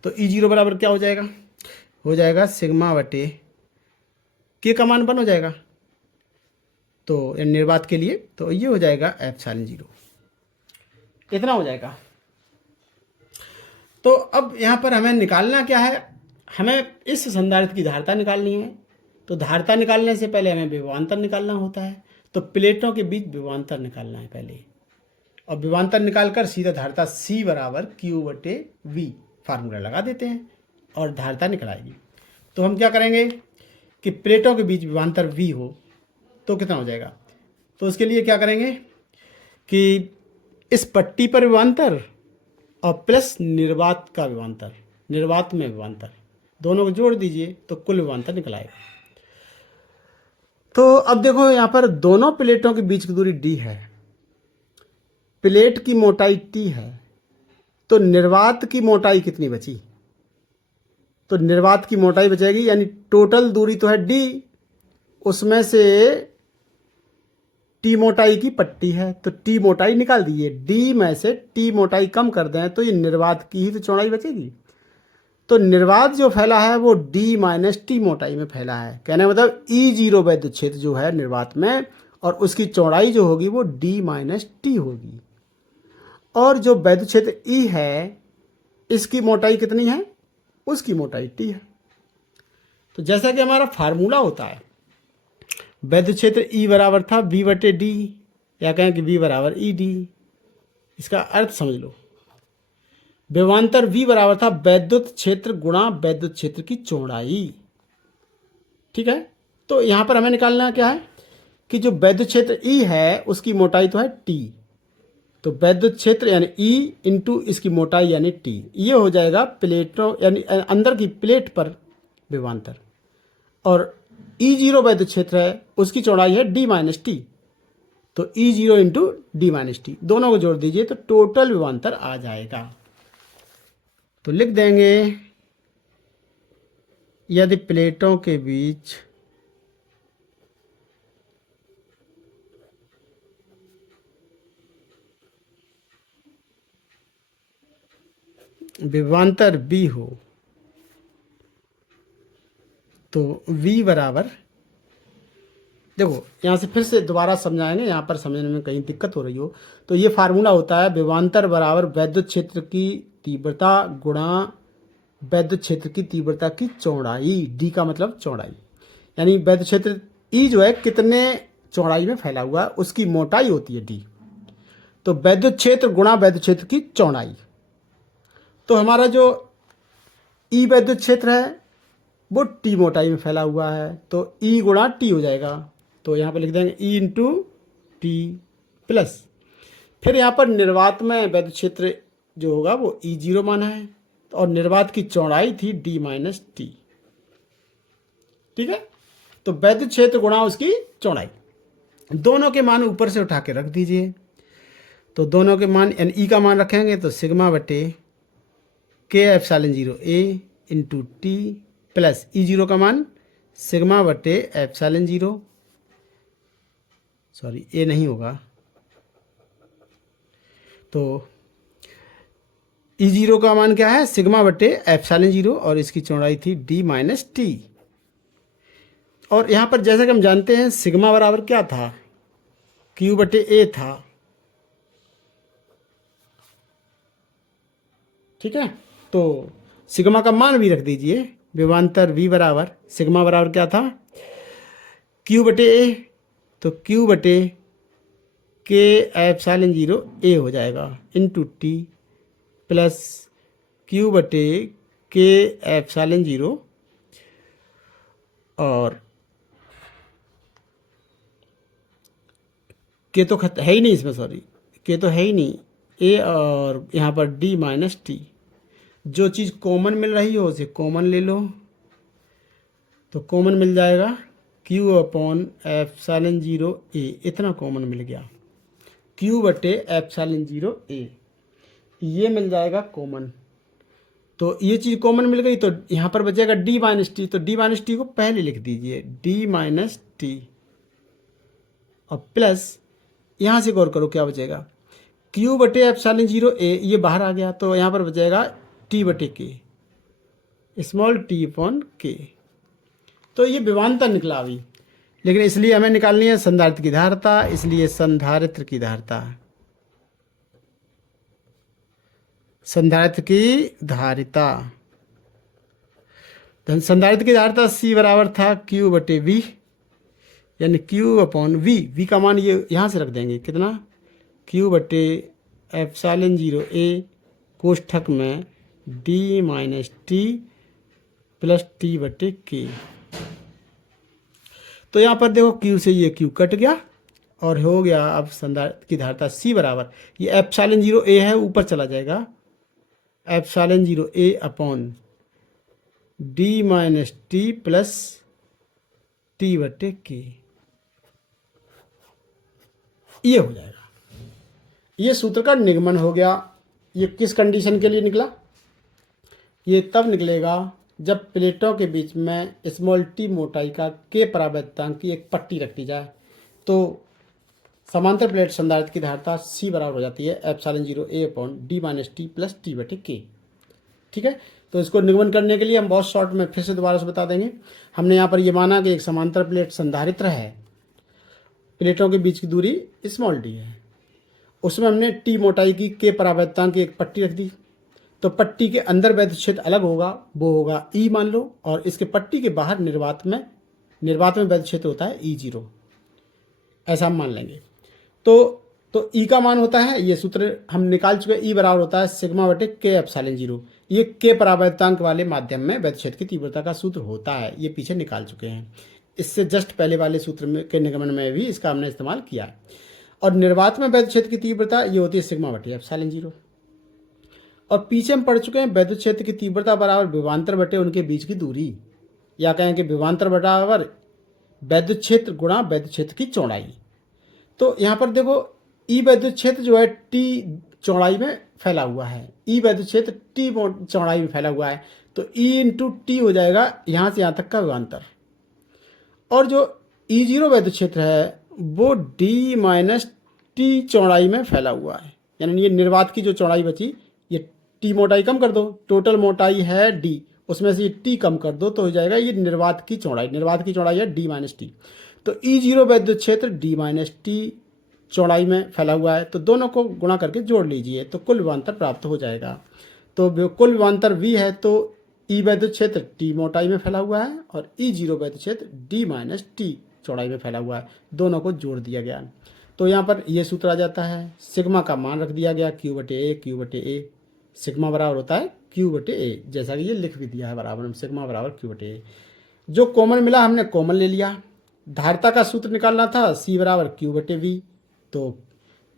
तो ई जीरो बराबर क्या हो जाएगा, सिग्मा बटे के का मान 1 हो जाएगा, तो निर्वात के लिए तो ये हो जाएगा एप्सिलॉन जीरो, इतना हो जाएगा। तो अब यहाँ पर हमें निकालना क्या है, हमें इस संधारित्र की धारिता निकालनी है। तो धारिता निकालने से पहले हमें विभवांतर निकालना होता है, तो प्लेटों के बीच विभवांतर निकालना है पहले, और विभवांतर निकालकर सीधा धारिता C बराबर Q बटे V फार्मूला लगा देते हैं और धारिता निकल आएगी। तो हम क्या करेंगे कि प्लेटों के बीच विभवांतर V हो तो कितना हो जाएगा, तो उसके लिए क्या करेंगे कि इस पट्टी पर विभवांतर और प्लस निर्वात का विभवांतर, निर्वात में विभवांतर, दोनों को जोड़ दीजिए तो कुल विभवांतर निकल आएगा। तो अब देखो यहाँ पर दोनों प्लेटों के बीच की दूरी d है, प्लेट की मोटाई t है, तो निर्वात की मोटाई कितनी बची, तो निर्वात की मोटाई बचेगी, यानी टोटल दूरी तो है d, उसमें से टी मोटाई की पट्टी है तो टी मोटाई निकाल दीजिए, डी में से टी मोटाई कम कर दें तो ये निर्वात की ही तो चौड़ाई बचेगी। तो निर्वात जो फैला है वो डी माइनस टी मोटाई में फैला है, कहने मतलब ई जीरो वैद्युत क्षेत्र जो है निर्वात में, और उसकी चौड़ाई जो होगी वो डी माइनस टी होगी। और जो वैद्युत क्षेत्र ई है इसकी मोटाई कितनी है, उसकी मोटाई टी है। तो जैसा कि हमारा फार्मूला होता है, वैद्युत क्षेत्र ई बराबर था वी बटे डी, या कहें कि वी बराबर ई डी। इसका अर्थ समझ लो, विभवांतर वी बराबर था वैद्युत क्षेत्र गुणा वैद्युत क्षेत्र की चौड़ाई। ठीक है। तो यहां पर हमें निकालना क्या है कि जो वैद्युत क्षेत्र ई है उसकी मोटाई तो है टी, तो वैद्युत क्षेत्र यानी ई इंटू इसकी मोटाई यानी टी, ये हो जाएगा प्लेटों यानी अंदर की प्लेट पर विभवांतर। और ई जीरो वैद्युत क्षेत्र है उसकी चौड़ाई है डी माइनस टी, तो E zero into D minus T, दोनों को जोड़ दीजिए तो टोटल विभवांतर आ जाएगा। तो लिख देंगे यदि प्लेटों के बीच विभवांतर बी हो तो V बराबर, देखो यहाँ से फिर से दोबारा समझाएंगे, यहाँ पर समझने में कहीं दिक्कत हो रही हो तो ये फार्मूला होता है विभवांतर बराबर वैद्युत क्षेत्र की तीव्रता गुणा वैद्युत क्षेत्र की तीव्रता की चौड़ाई। डी का मतलब चौड़ाई, यानी वैद्युत क्षेत्र ई जो है कितने चौड़ाई में फैला हुआ है उसकी मोटाई होती है डी। तो वैद्युत क्षेत्र गुणा वैद्युत क्षेत्र की चौड़ाई। तो हमारा जो ई वैद्युत क्षेत्र है वो टी मोटाई में फैला हुआ है, तो ई गुणा टी हो जाएगा। तो यहाँ पर लिख देंगे ई इंटू टी प्लस, फिर यहाँ पर निर्वात में वैद्युत क्षेत्र जो होगा वो ई जीरो माना है और निर्वात की चौड़ाई थी डी माइनस टी। ठीक है, तो वैद्युत क्षेत्र गुणा उसकी चौड़ाई, दोनों के मान ऊपर से उठा के रख दीजिए। तो दोनों के मान यानी ई का मान रखेंगे तो सिग्मा बटे के एप्सिलॉन जीरो ए into T plus E zero का मान सिग्मा बटे एप्सिलॉन जीरो, सॉरी ए नहीं होगा, तो ई जीरो का मान क्या है सिग्मा बटे एप्सिलॉन जीरो और इसकी चौड़ाई थी डी माइनस टी। और यहाँ पर जैसा कि हम जानते हैं सिग्मा बराबर क्या था क्यू बटे ए था। ठीक है, तो सिग्मा का मान भी रख दीजिए, विभवांतर वी बराबर सिग्मा बराबर क्या था क्यू बटे ए, तो क्यू बटे के एप्सिलॉन जीरो ए हो जाएगा इंटू टी प्लस क्यू बटे के एप्सिलॉन जीरो और के तो है ही नहीं इसमें, सॉरी के तो है ही नहीं, ए और यहाँ पर डी माइनस टी। जो चीज़ कॉमन मिल रही हो उसे कॉमन ले लो, तो कॉमन मिल जाएगा क्यू अपॉन एप्सिलॉन जीरो ए, इतना कॉमन मिल गया क्यू बटे एप्सिलॉन जीरो ए, ये मिल जाएगा कॉमन। तो ये चीज़ कॉमन मिल गई तो यहाँ पर बचेगा डी माइनस टी, तो डी माइनस टी को पहले लिख दीजिए डी माइनस टी और प्लस यहाँ से गौर करो क्या बचेगा क्यू बटे एप्सिलॉन जीरो ए, ये बाहर आ गया तो यहाँ पर बचेगा टी बटे के स्मॉल टी अपॉन के। तो ये विभवांतर निकला अभी, लेकिन इसलिए हमें निकालनी है संधारित्र की धारिता, इसलिए संधारित्र की धारिता, संधारित्र की धारिता, संधारित्र की धारिता सी बराबर था क्यू बटे वी, यानी क्यू अपॉन वी, वी का मान ये यहाँ से रख देंगे कितना क्यू बटे एप्सिलॉन जीरो ए कोष्ठक में D minus T plus T बटे के। तो यहाँ पर देखो क्यू से ये क्यू कट गया और हो गया अब संधारित्र की धारिता सी बराबर, ये एप्सिलॉन जीरो ए है ऊपर चला जाएगा epsilon zero A upon D minus T plus T बटे के, ये हो जाएगा। ये सूत्र का निगमन हो गया। ये किस कंडीशन के लिए निकला, ये तब निकलेगा जब प्लेटों के बीच में स्मॉल टी मोटाई का के परावैद्युतांक की एक पट्टी रख दी जाए तो समांतर प्लेट संधारित्र की धारिता सी बराबर हो जाती है epsilon zero A upon D minus T plus T बटे के। ठीक है, तो इसको निगमन करने के लिए हम बहुत शॉर्ट में फिर से दोबारा से बता देंगे। हमने यहाँ पर ये माना कि एक समांतर प्लेट संधारित्र है, प्लेटों के बीच की दूरी स्मॉल डी है, उसमें हमने टी मोटाई की के परावैद्युतांक की एक पट्टी रख दी, तो पट्टी के अंदर वैद्युत क्षेत्र अलग होगा, वो होगा ई मान लो, और इसके पट्टी के बाहर निर्वात में वैद्युत क्षेत्र होता है ई जीरो, ऐसा हम मान लेंगे। तो ई का मान होता है, ये सूत्र हम निकाल चुके हैं, ई बराबर होता है सिग्मा बटे के एप्सिलॉन जीरो, ये के परावैद्युतांक वाले माध्यम में वैद्युत क्षेत्र की तीव्रता का सूत्र होता है, ये पीछे निकाल चुके हैं। इससे जस्ट पहले वाले सूत्र में के निगमन में भी इसका हमने इस्तेमाल किया है। और निर्वात में वैद्युत क्षेत्र की तीव्रता ये होती है सिग्मा बटे एप्सिलॉन जीरो। और पीछे हम पढ़ चुके हैं वैद्युत क्षेत्र की तीव्रता बराबर विभवांतर बटे उनके बीच की दूरी, या कहें कि विभवांतर बराबर वैद्युत क्षेत्र गुणा वैद्युत क्षेत्र की चौड़ाई। तो यहाँ पर देखो ई वैद्युत क्षेत्र जो है टी चौड़ाई में फैला हुआ है, ई वैद्युत क्षेत्र टी चौड़ाई में फैला हुआ है, तो ई इंटू टी हो जाएगा यहाँ से यहाँ तक का विभवांतर। और जो ई जीरो वैद्युत क्षेत्र है वो डी माइनस टी चौड़ाई में फैला हुआ है, यानी ये निर्वात की जो चौड़ाई बची, ये टी मोटाई कम कर दो, टोटल मोटाई है डी, उसमें से ये टी कम कर दो तो हो जाएगा ये निर्वात की चौड़ाई है डी माइनस टी। तो E0 वैद्युत क्षेत्र D माइनस टी चौड़ाई में फैला हुआ है, तो दोनों को गुणा करके जोड़ लीजिए तो कुल विभवांतर प्राप्त हो जाएगा। तो कुल विभवांतर V है तो E वैद्युत क्षेत्र T मोटाई में फैला हुआ है और E0 वैद्युत क्षेत्र D माइनस टी चौड़ाई में फैला हुआ है, दोनों को जोड़ दिया गया। तो यहाँ पर ये सूत्र आ जाता है, सिग्मा का मान रख दिया गया Q बटे ए, सिग्मा बराबर होता है Q बटे ए, जैसा कि ये लिख भी दिया है बराबर में, सिग्मा बराबर Q बटे ए। जो कॉमन मिला हमने कॉमन ले लिया। धारिता का सूत्र निकालना था C बराबर Q बटे V, तो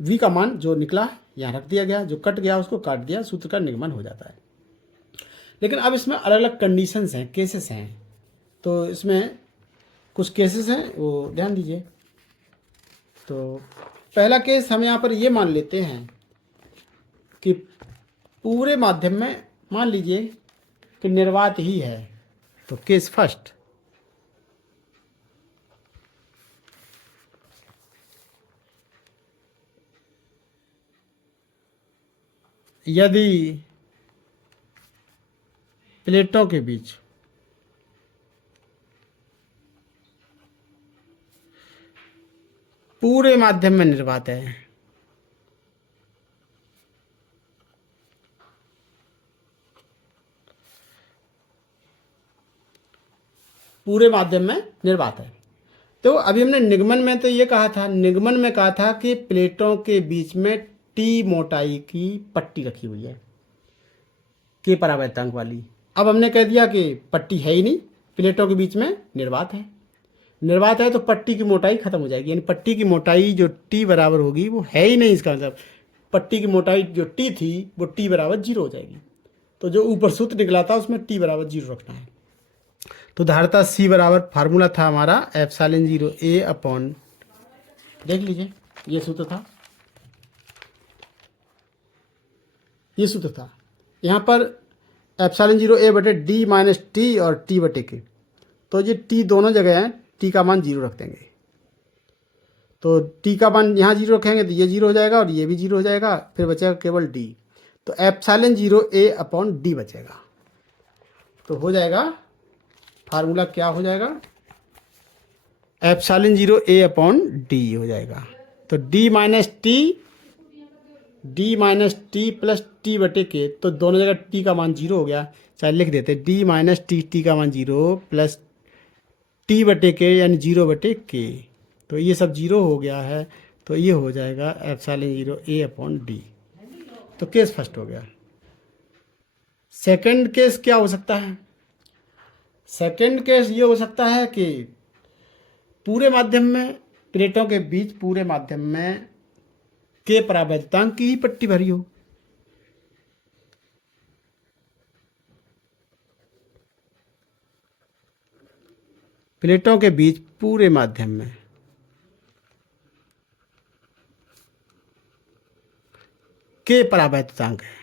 V का मान जो निकला यहाँ रख दिया गया, जो कट गया उसको काट दिया, सूत्र का निगमन हो जाता है। लेकिन अब इसमें अलग अलग कंडीशंस हैं, केसेस हैं, तो इसमें कुछ केसेस हैं वो ध्यान दीजिए। तो पहला केस हम यहाँ पर ये मान लेते हैं कि पूरे माध्यम में मान लीजिए कि निर्वात ही है, तो केस फर्स्ट, यदि प्लेटों के बीच पूरे माध्यम में निर्वात है, पूरे माध्यम में निर्वात है। तो अभी हमने निगमन में तो ये कहा था, निगमन में कहा था कि प्लेटों के बीच में टी मोटाई की पट्टी रखी हुई है, के परावैतांक वाली। अब हमने कह दिया कि पट्टी है ही नहीं, प्लेटों के बीच में निर्वात है, निर्वात है तो पट्टी की मोटाई खत्म हो जाएगी, यानी पट्टी की मोटाई जो टी बराबर होगी वो है ही नहीं। इसका मतलब पट्टी की मोटाई जो टी थी वो टी बराबर 0 हो जाएगी। तो जो ऊपर सूत्र निकला था उसमें टी बराबर 0 रखना है। तो धारिता C बराबर फार्मूला था हमारा एप्सिलॉन 0 A अपॉन, देख लीजिए ये सूत्र था, ये सूत्र था। यहाँ पर एप्सिलॉन 0 A बटे D माइनस टी और T बटे के, तो ये T दोनों जगह हैं, T का मान 0 रख देंगे। तो T का मान यहाँ 0 रखेंगे तो ये 0 हो जाएगा और ये भी 0 हो जाएगा, फिर बचेगा केवल D। तो एप्सिलॉन 0 A अपॉन D बचेगा। तो हो जाएगा फार्मूला क्या हो जाएगा, एप्सिलॉन 0 A अपॉन D हो जाएगा। तो D minus T plus T बटे के, तो दोनों जगह T का मान 0 हो गया, चाहे लिख देते D माइनस टी का मान 0 प्लस T बटे के यानी 0 बटे के, तो ये सब 0 हो गया है, तो ये हो जाएगा एप्सिलॉन 0 A अपॉन D। तो केस फर्स्ट हो गया। सेकंड केस क्या हो सकता है, सेकंड केस ये हो सकता है कि पूरे माध्यम में, प्लेटों के बीच पूरे माध्यम में के परावैद्युतांक की ही पट्टी भरी हो। प्लेटों के बीच पूरे माध्यम में के परावैद्युतांक है,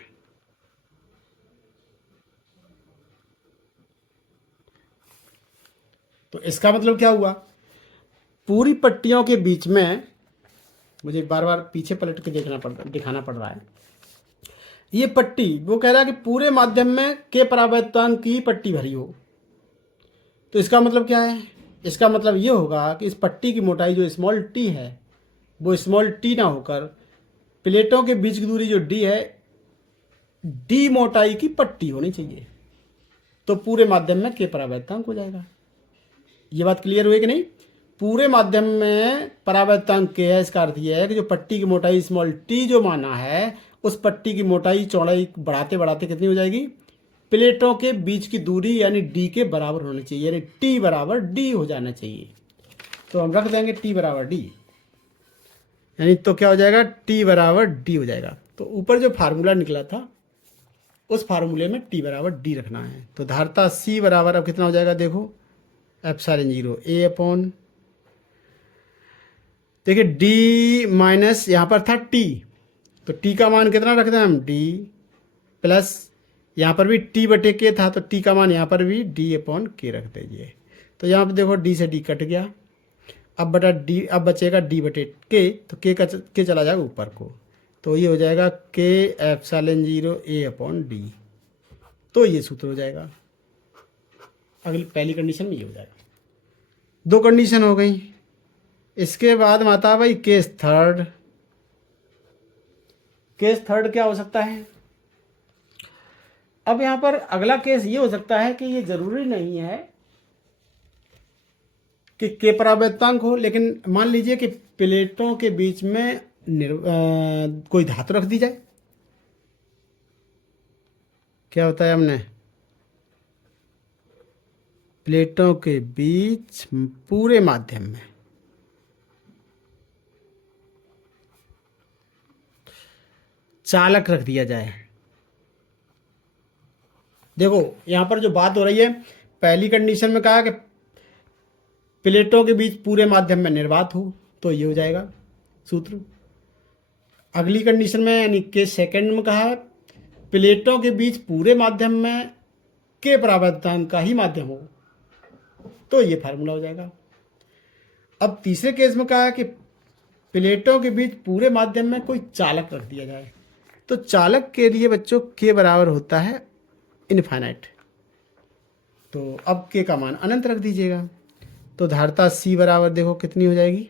तो इसका मतलब क्या हुआ, पूरी पट्टियों के बीच में, मुझे बार बार पीछे पलट के दिखाना पड़ रहा है, ये पट्टी वो कह रहा है कि पूरे माध्यम में के परावैद्युतांक की पट्टी भरी हो। तो इसका मतलब क्या है, इसका मतलब ये होगा कि इस पट्टी की मोटाई जो स्मॉल टी है वो स्मॉल टी ना होकर प्लेटों के बीच की दूरी जो डी है, डी मोटाई की पट्टी होनी चाहिए, तो पूरे माध्यम में के परावैद्युतांक हो जाएगा। ये बात क्लियर हुई कि नहीं, पूरे माध्यम में परावैद्युतांक के है, इसका अर्थ यह है कि जो पट्टी की मोटाई स्मॉल टी जो माना है, उस पट्टी की मोटाई चौड़ाई बढ़ाते बढ़ाते कितनी हो जाएगी, प्लेटों के बीच की दूरी यानी डी के बराबर होनी चाहिए, यानी टी बराबर डी हो जाना चाहिए। तो हम रख देंगे टी बराबर डी, यानी तो क्या हो जाएगा, टी बराबर डी हो जाएगा। तो ऊपर जो फार्मूला निकला था उस फार्मूले में टी बराबर डी रखना है। तो धारिता C बराबर अब कितना हो जाएगा, देखो एप्सिलॉन 0 A अपॉन, देखिए डी माइनस यहाँ पर था टी, तो टी का मान कितना रखते हैं हम, डी प्लस यहाँ पर भी टी बटे के था, तो टी का मान यहाँ पर भी डी अपॉन के रख दीजिए। तो यहाँ पर देखो डी से डी कट गया, अब बटा डी, अब बचेगा डी बटे के, तो के चला जाएगा ऊपर को, तो ये हो जाएगा के एप्सिलॉन 0 A अपॉन डी। तो ये सूत्र हो जाएगा, अगली पहली कंडीशन में ये हो जाएगा। दो कंडीशन हो गई, इसके बाद माता भाई केस थर्ड। केस थर्ड क्या हो सकता है? अब यहां पर अगला केस ये हो सकता है कि ये जरूरी नहीं है कि के परावर्तांक हो, लेकिन मान लीजिए कि प्लेटों के बीच में कोई धातु रख दी जाए। क्या बताया हमने? प्लेटों के बीच पूरे माध्यम में चालक रख दिया जाए। देखो यहां पर जो बात हो रही है, पहली कंडीशन में कहा कि प्लेटों के बीच पूरे माध्यम में निर्वात हो, तो ये हो जाएगा सूत्र। अगली कंडीशन में यानी के सेकंड में कहा है प्लेटों के बीच पूरे माध्यम में के परावर्तांक का ही माध्यम हो, तो ये फार्मूला हो जाएगा। अब तीसरे केस में कहा है कि प्लेटों के बीच पूरे माध्यम में कोई चालक रख दिया जाए, तो चालक के लिए बच्चों के बराबर होता है इनफाइनाइट। तो अब के का मान अनंत रख दीजिएगा, तो धारता सी बराबर देखो कितनी हो जाएगी।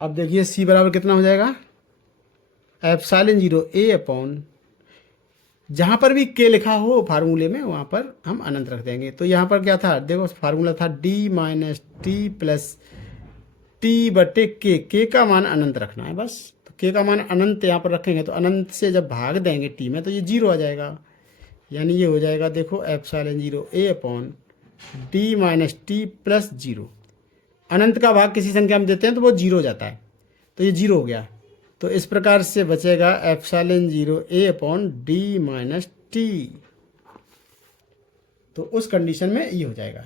अब देखिए सी बराबर कितना हो जाएगा, एप्सिलॉन 0 ए अपॉन, जहाँ पर भी के लिखा हो फार्मूले में वहाँ पर हम अनंत रख देंगे। तो यहाँ पर क्या था, देखो फार्मूला था D minus T plus T बटे के का मान अनंत रखना है बस। तो के का मान अनंत यहाँ पर रखेंगे, तो अनंत से जब भाग देंगे टी में तो ये 0 आ जाएगा, यानी ये हो जाएगा देखो epsilon 0 A upon D minus T plus 0। अनंत का भाग किसी संख्या में देते हैं तो वो 0 हो जाता है, तो ये 0 हो गया। तो इस प्रकार से बचेगा epsilon 0 A upon D minus T. तो उस कंडीशन में ये हो जाएगा।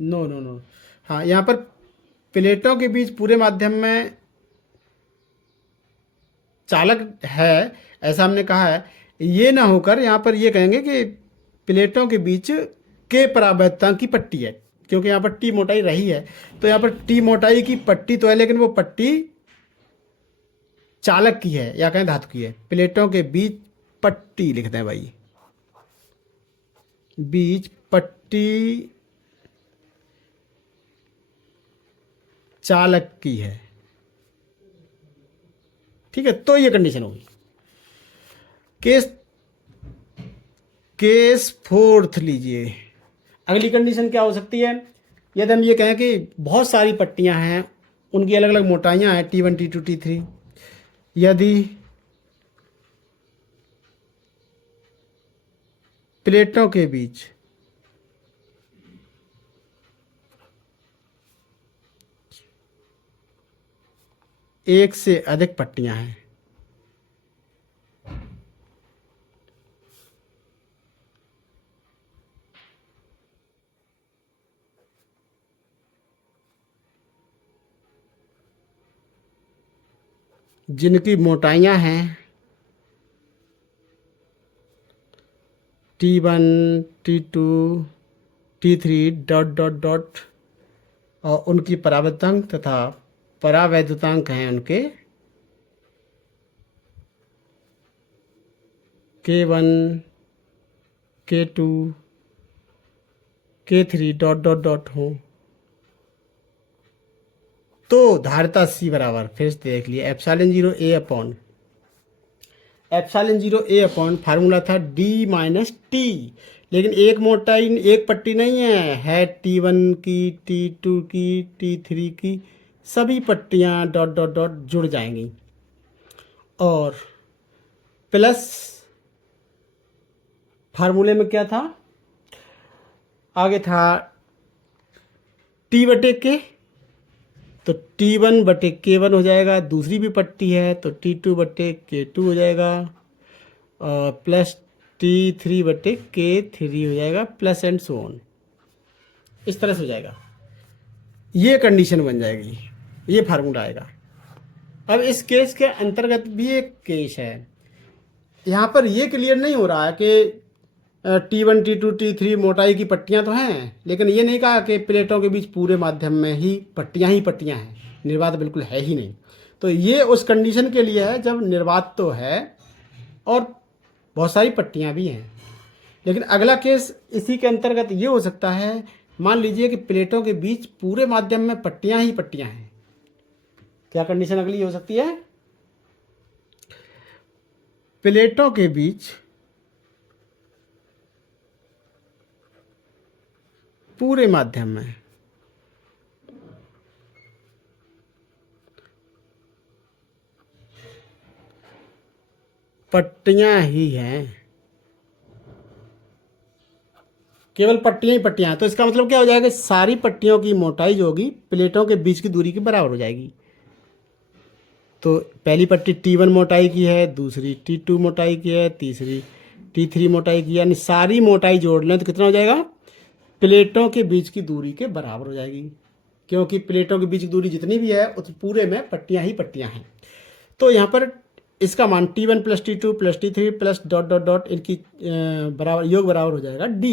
नो नो नो, हाँ यहाँ पर प्लेटों के बीच पूरे माध्यम में चालक है ऐसा हमने कहा है, ये ना होकर यहाँ पर ये कहेंगे कि प्लेटों के बीच के परावर्तांक की पट्टी है, क्योंकि यहाँ पर टी मोटाई रही है, तो यहाँ पर टी मोटाई की पट्टी तो है, लेकिन वो पट्टी चालक की है या कहें धातु की है। प्लेटों के बीच पट्टी लिखते हैं भाई, बीच पट्टी चालक की है, ठीक है। तो ये कंडीशन होगी। केस फोर्थ लीजिए। अगली कंडीशन क्या हो सकती है, यदि हम ये कहें कि बहुत सारी पट्टियां हैं, उनकी अलग अलग मोटाइयां हैं T1 T2 T3, यदि प्लेटों के बीच एक से अधिक पट्टियां हैं, जिनकी मोटाइयां हैं T1 T2 T3 dot dot dot, और उनकी परावर्तांक तथा परावैद्युतांक हैं उनके K1 K2 K3 dot dot dot हो, तो धारिता सी बराबर फिर से देख लिए epsilon 0 A upon, epsilon 0 A upon formula था डी माइनस टी, लेकिन एक मोटाई एक पट्टी नहीं है T1 की T2 की T3 की, सभी पट्टियां डॉट डॉट डॉट जुड़ जाएंगी, और प्लस फार्मूले में क्या था आगे था T बटे के, तो T1 बटे K1 हो जाएगा, दूसरी भी पट्टी है तो T2 बटे K2 हो जाएगा, और प्लस T3 बटे K3 हो जाएगा, प्लस एंड सो ऑन, इस तरह से हो जाएगा। ये कंडीशन बन जाएगी, ये फार्मूला आएगा। अब इस केस के अंतर्गत भी एक केस है, यहाँ पर ये क्लियर नहीं हो रहा है कि T1 T2 T3 मोटाई की पट्टियाँ तो हैं, लेकिन ये नहीं कहा कि प्लेटों के बीच पूरे माध्यम में ही पट्टियाँ हैं, निर्वात बिल्कुल है ही नहीं। तो ये उस कंडीशन के लिए है जब निर्वात तो है और बहुत सारी पट्टियाँ भी हैं। लेकिन अगला केस इसी के अंतर्गत ये हो सकता है, मान लीजिए कि प्लेटों के बीच पूरे माध्यम में पट्टियां ही पट्टियां हैं। क्या कंडीशन अगली हो सकती है? प्लेटों के बीच पूरे माध्यम में पट्टियां ही हैं, केवल पट्टियां ही पट्टियां हैं। तो इसका मतलब क्या हो जाएगा? सारी पट्टियों की मोटाई जो होगी प्लेटों के बीच की दूरी के बराबर हो जाएगी। तो पहली पट्टी T1 मोटाई की है, दूसरी T2 मोटाई की है, तीसरी T3 मोटाई की, यानी सारी मोटाई जोड़ लें तो कितना हो जाएगा? प्लेटों के बीच की दूरी के बराबर हो जाएगी, क्योंकि प्लेटों के बीच की दूरी जितनी भी है उस पूरे में पट्टियां ही पट्टियां हैं। तो यहाँ पर इसका मान T1 plus T2 plus T3 plus dot dot dot इनकी बराबर योग बराबर हो जाएगा D।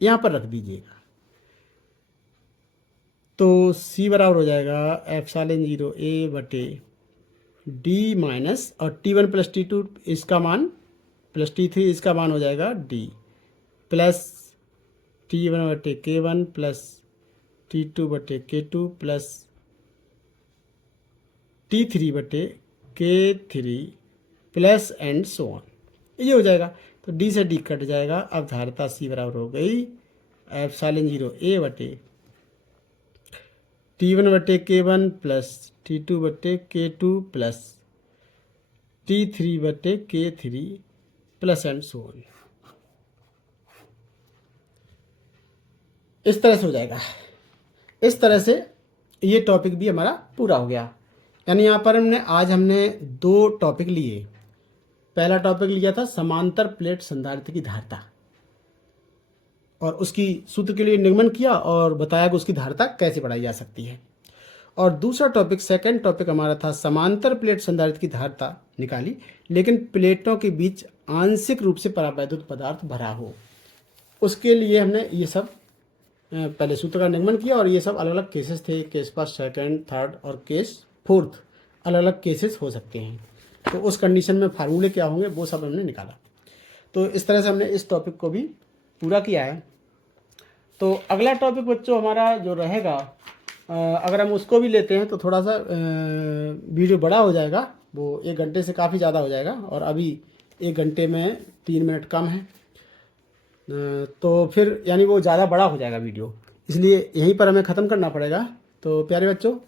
यहाँ पर रख दीजिएगा। तो C बराबर हो जाएगा एप्सिलॉन 0 A बटे D माइनस, और T1 प्लस T2 इसका मान प्लस T3 इसका मान हो जाएगा D प्लस T1 बटे K1 प्लस T2 बटे K2 प्लस T3 बटे K3 plus and so on. ये हो जाएगा। तो D से D कट जाएगा। अब धारिता C बराबर हो गई एप्सिलॉन 0 A बटे T1 बटे K1 प्लस T2 बटे K2 प्लस T3 बटे K3 plus and so on. इस तरह से हो जाएगा। इस तरह से ये टॉपिक भी हमारा पूरा हो गया। यानी यहाँ पर आज हमने दो टॉपिक लिए। पहला टॉपिक लिया था समांतर प्लेट संधारित्र की धारिता, और उसकी सूत्र के लिए निगमन किया और बताया कि उसकी धारिता कैसे बढ़ाई जा सकती है। और दूसरा टॉपिक, सेकंड टॉपिक हमारा था समांतर प्लेट संधारित्र की धारिता निकाली, लेकिन प्लेटों के बीच आंशिक रूप से परावैद्युत पदार्थ भरा हो। उसके लिए हमने ये सब पहले सूत्र का निगमन किया, और ये सब अलग अलग केसेस थे। केस फर्स्ट, सेकंड, थर्ड और केस फोर्थ, अलग अलग केसेस हो सकते हैं। तो उस कंडीशन में फार्मूले क्या होंगे वो सब हमने निकाला। तो इस तरह से हमने इस टॉपिक को भी पूरा किया है। तो अगला टॉपिक बच्चों हमारा जो रहेगा, अगर हम उसको भी लेते हैं तो थोड़ा सा वीडियो बड़ा हो जाएगा, वो 1 घंटे से काफ़ी ज़्यादा हो जाएगा, और अभी 1 घंटे में 3 मिनट कम है। तो फिर यानी वो ज़्यादा बड़ा हो जाएगा वीडियो, इसलिए यहीं पर हमें ख़त्म करना पड़ेगा। तो प्यारे बच्चों,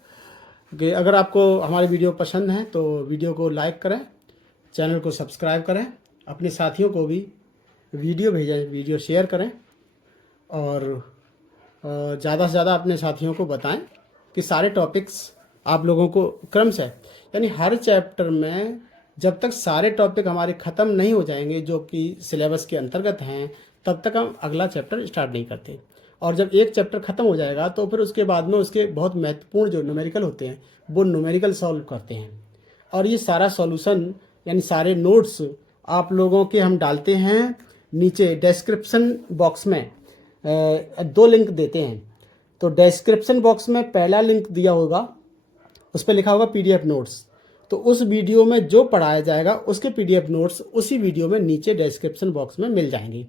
कि अगर आपको हमारी वीडियो पसंद है तो वीडियो को लाइक करें, चैनल को सब्सक्राइब करें, अपने साथियों को भी वीडियो भेजें, वीडियो शेयर करें, और ज़्यादा से ज़्यादा अपने साथियों को बताएं कि सारे टॉपिक्स आप लोगों को क्रमशः, यानी हर चैप्टर में जब तक सारे टॉपिक हमारे ख़त्म नहीं हो जाएंगे जो कि सिलेबस के अंतर्गत हैं, तब तक हम अगला चैप्टर स्टार्ट नहीं करते। और जब एक चैप्टर ख़त्म हो जाएगा तो फिर उसके बाद में उसके बहुत महत्वपूर्ण जो न्यूमेरिकल होते हैं वो न्यूमेरिकल सॉल्व करते हैं। और ये सारा सॉल्यूशन यानी सारे नोट्स आप लोगों के हम डालते हैं नीचे डिस्क्रिप्शन बॉक्स में। 2 लिंक देते हैं। तो डिस्क्रिप्शन बॉक्स में पहला लिंक दिया होगा, उस पर लिखा होगा PDF नोट्स। तो उस वीडियो में जो पढ़ाया जाएगा उसके PDF नोट्स उसी वीडियो में नीचे डिस्क्रिप्शन बॉक्स में मिल जाएंगे।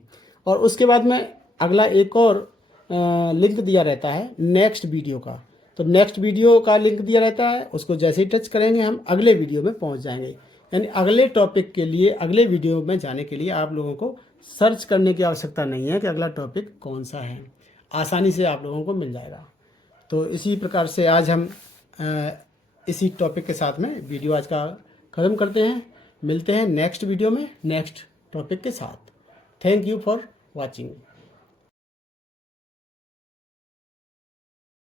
और उसके बाद में अगला एक और लिंक दिया रहता है नेक्स्ट वीडियो का। तो नेक्स्ट वीडियो का लिंक दिया रहता है, उसको जैसे ही टच करेंगे हम अगले वीडियो में पहुंच जाएंगे। यानी अगले टॉपिक के लिए, अगले वीडियो में जाने के लिए आप लोगों को सर्च करने की आवश्यकता नहीं है कि अगला टॉपिक कौन सा है, आसानी से आप लोगों को मिल जाएगा। तो इसी प्रकार से आज हम इसी टॉपिक के साथ में वीडियो आज का ख़त्म करते हैं। मिलते हैं नेक्स्ट वीडियो में नेक्स्ट टॉपिक के साथ। Thank you for watching.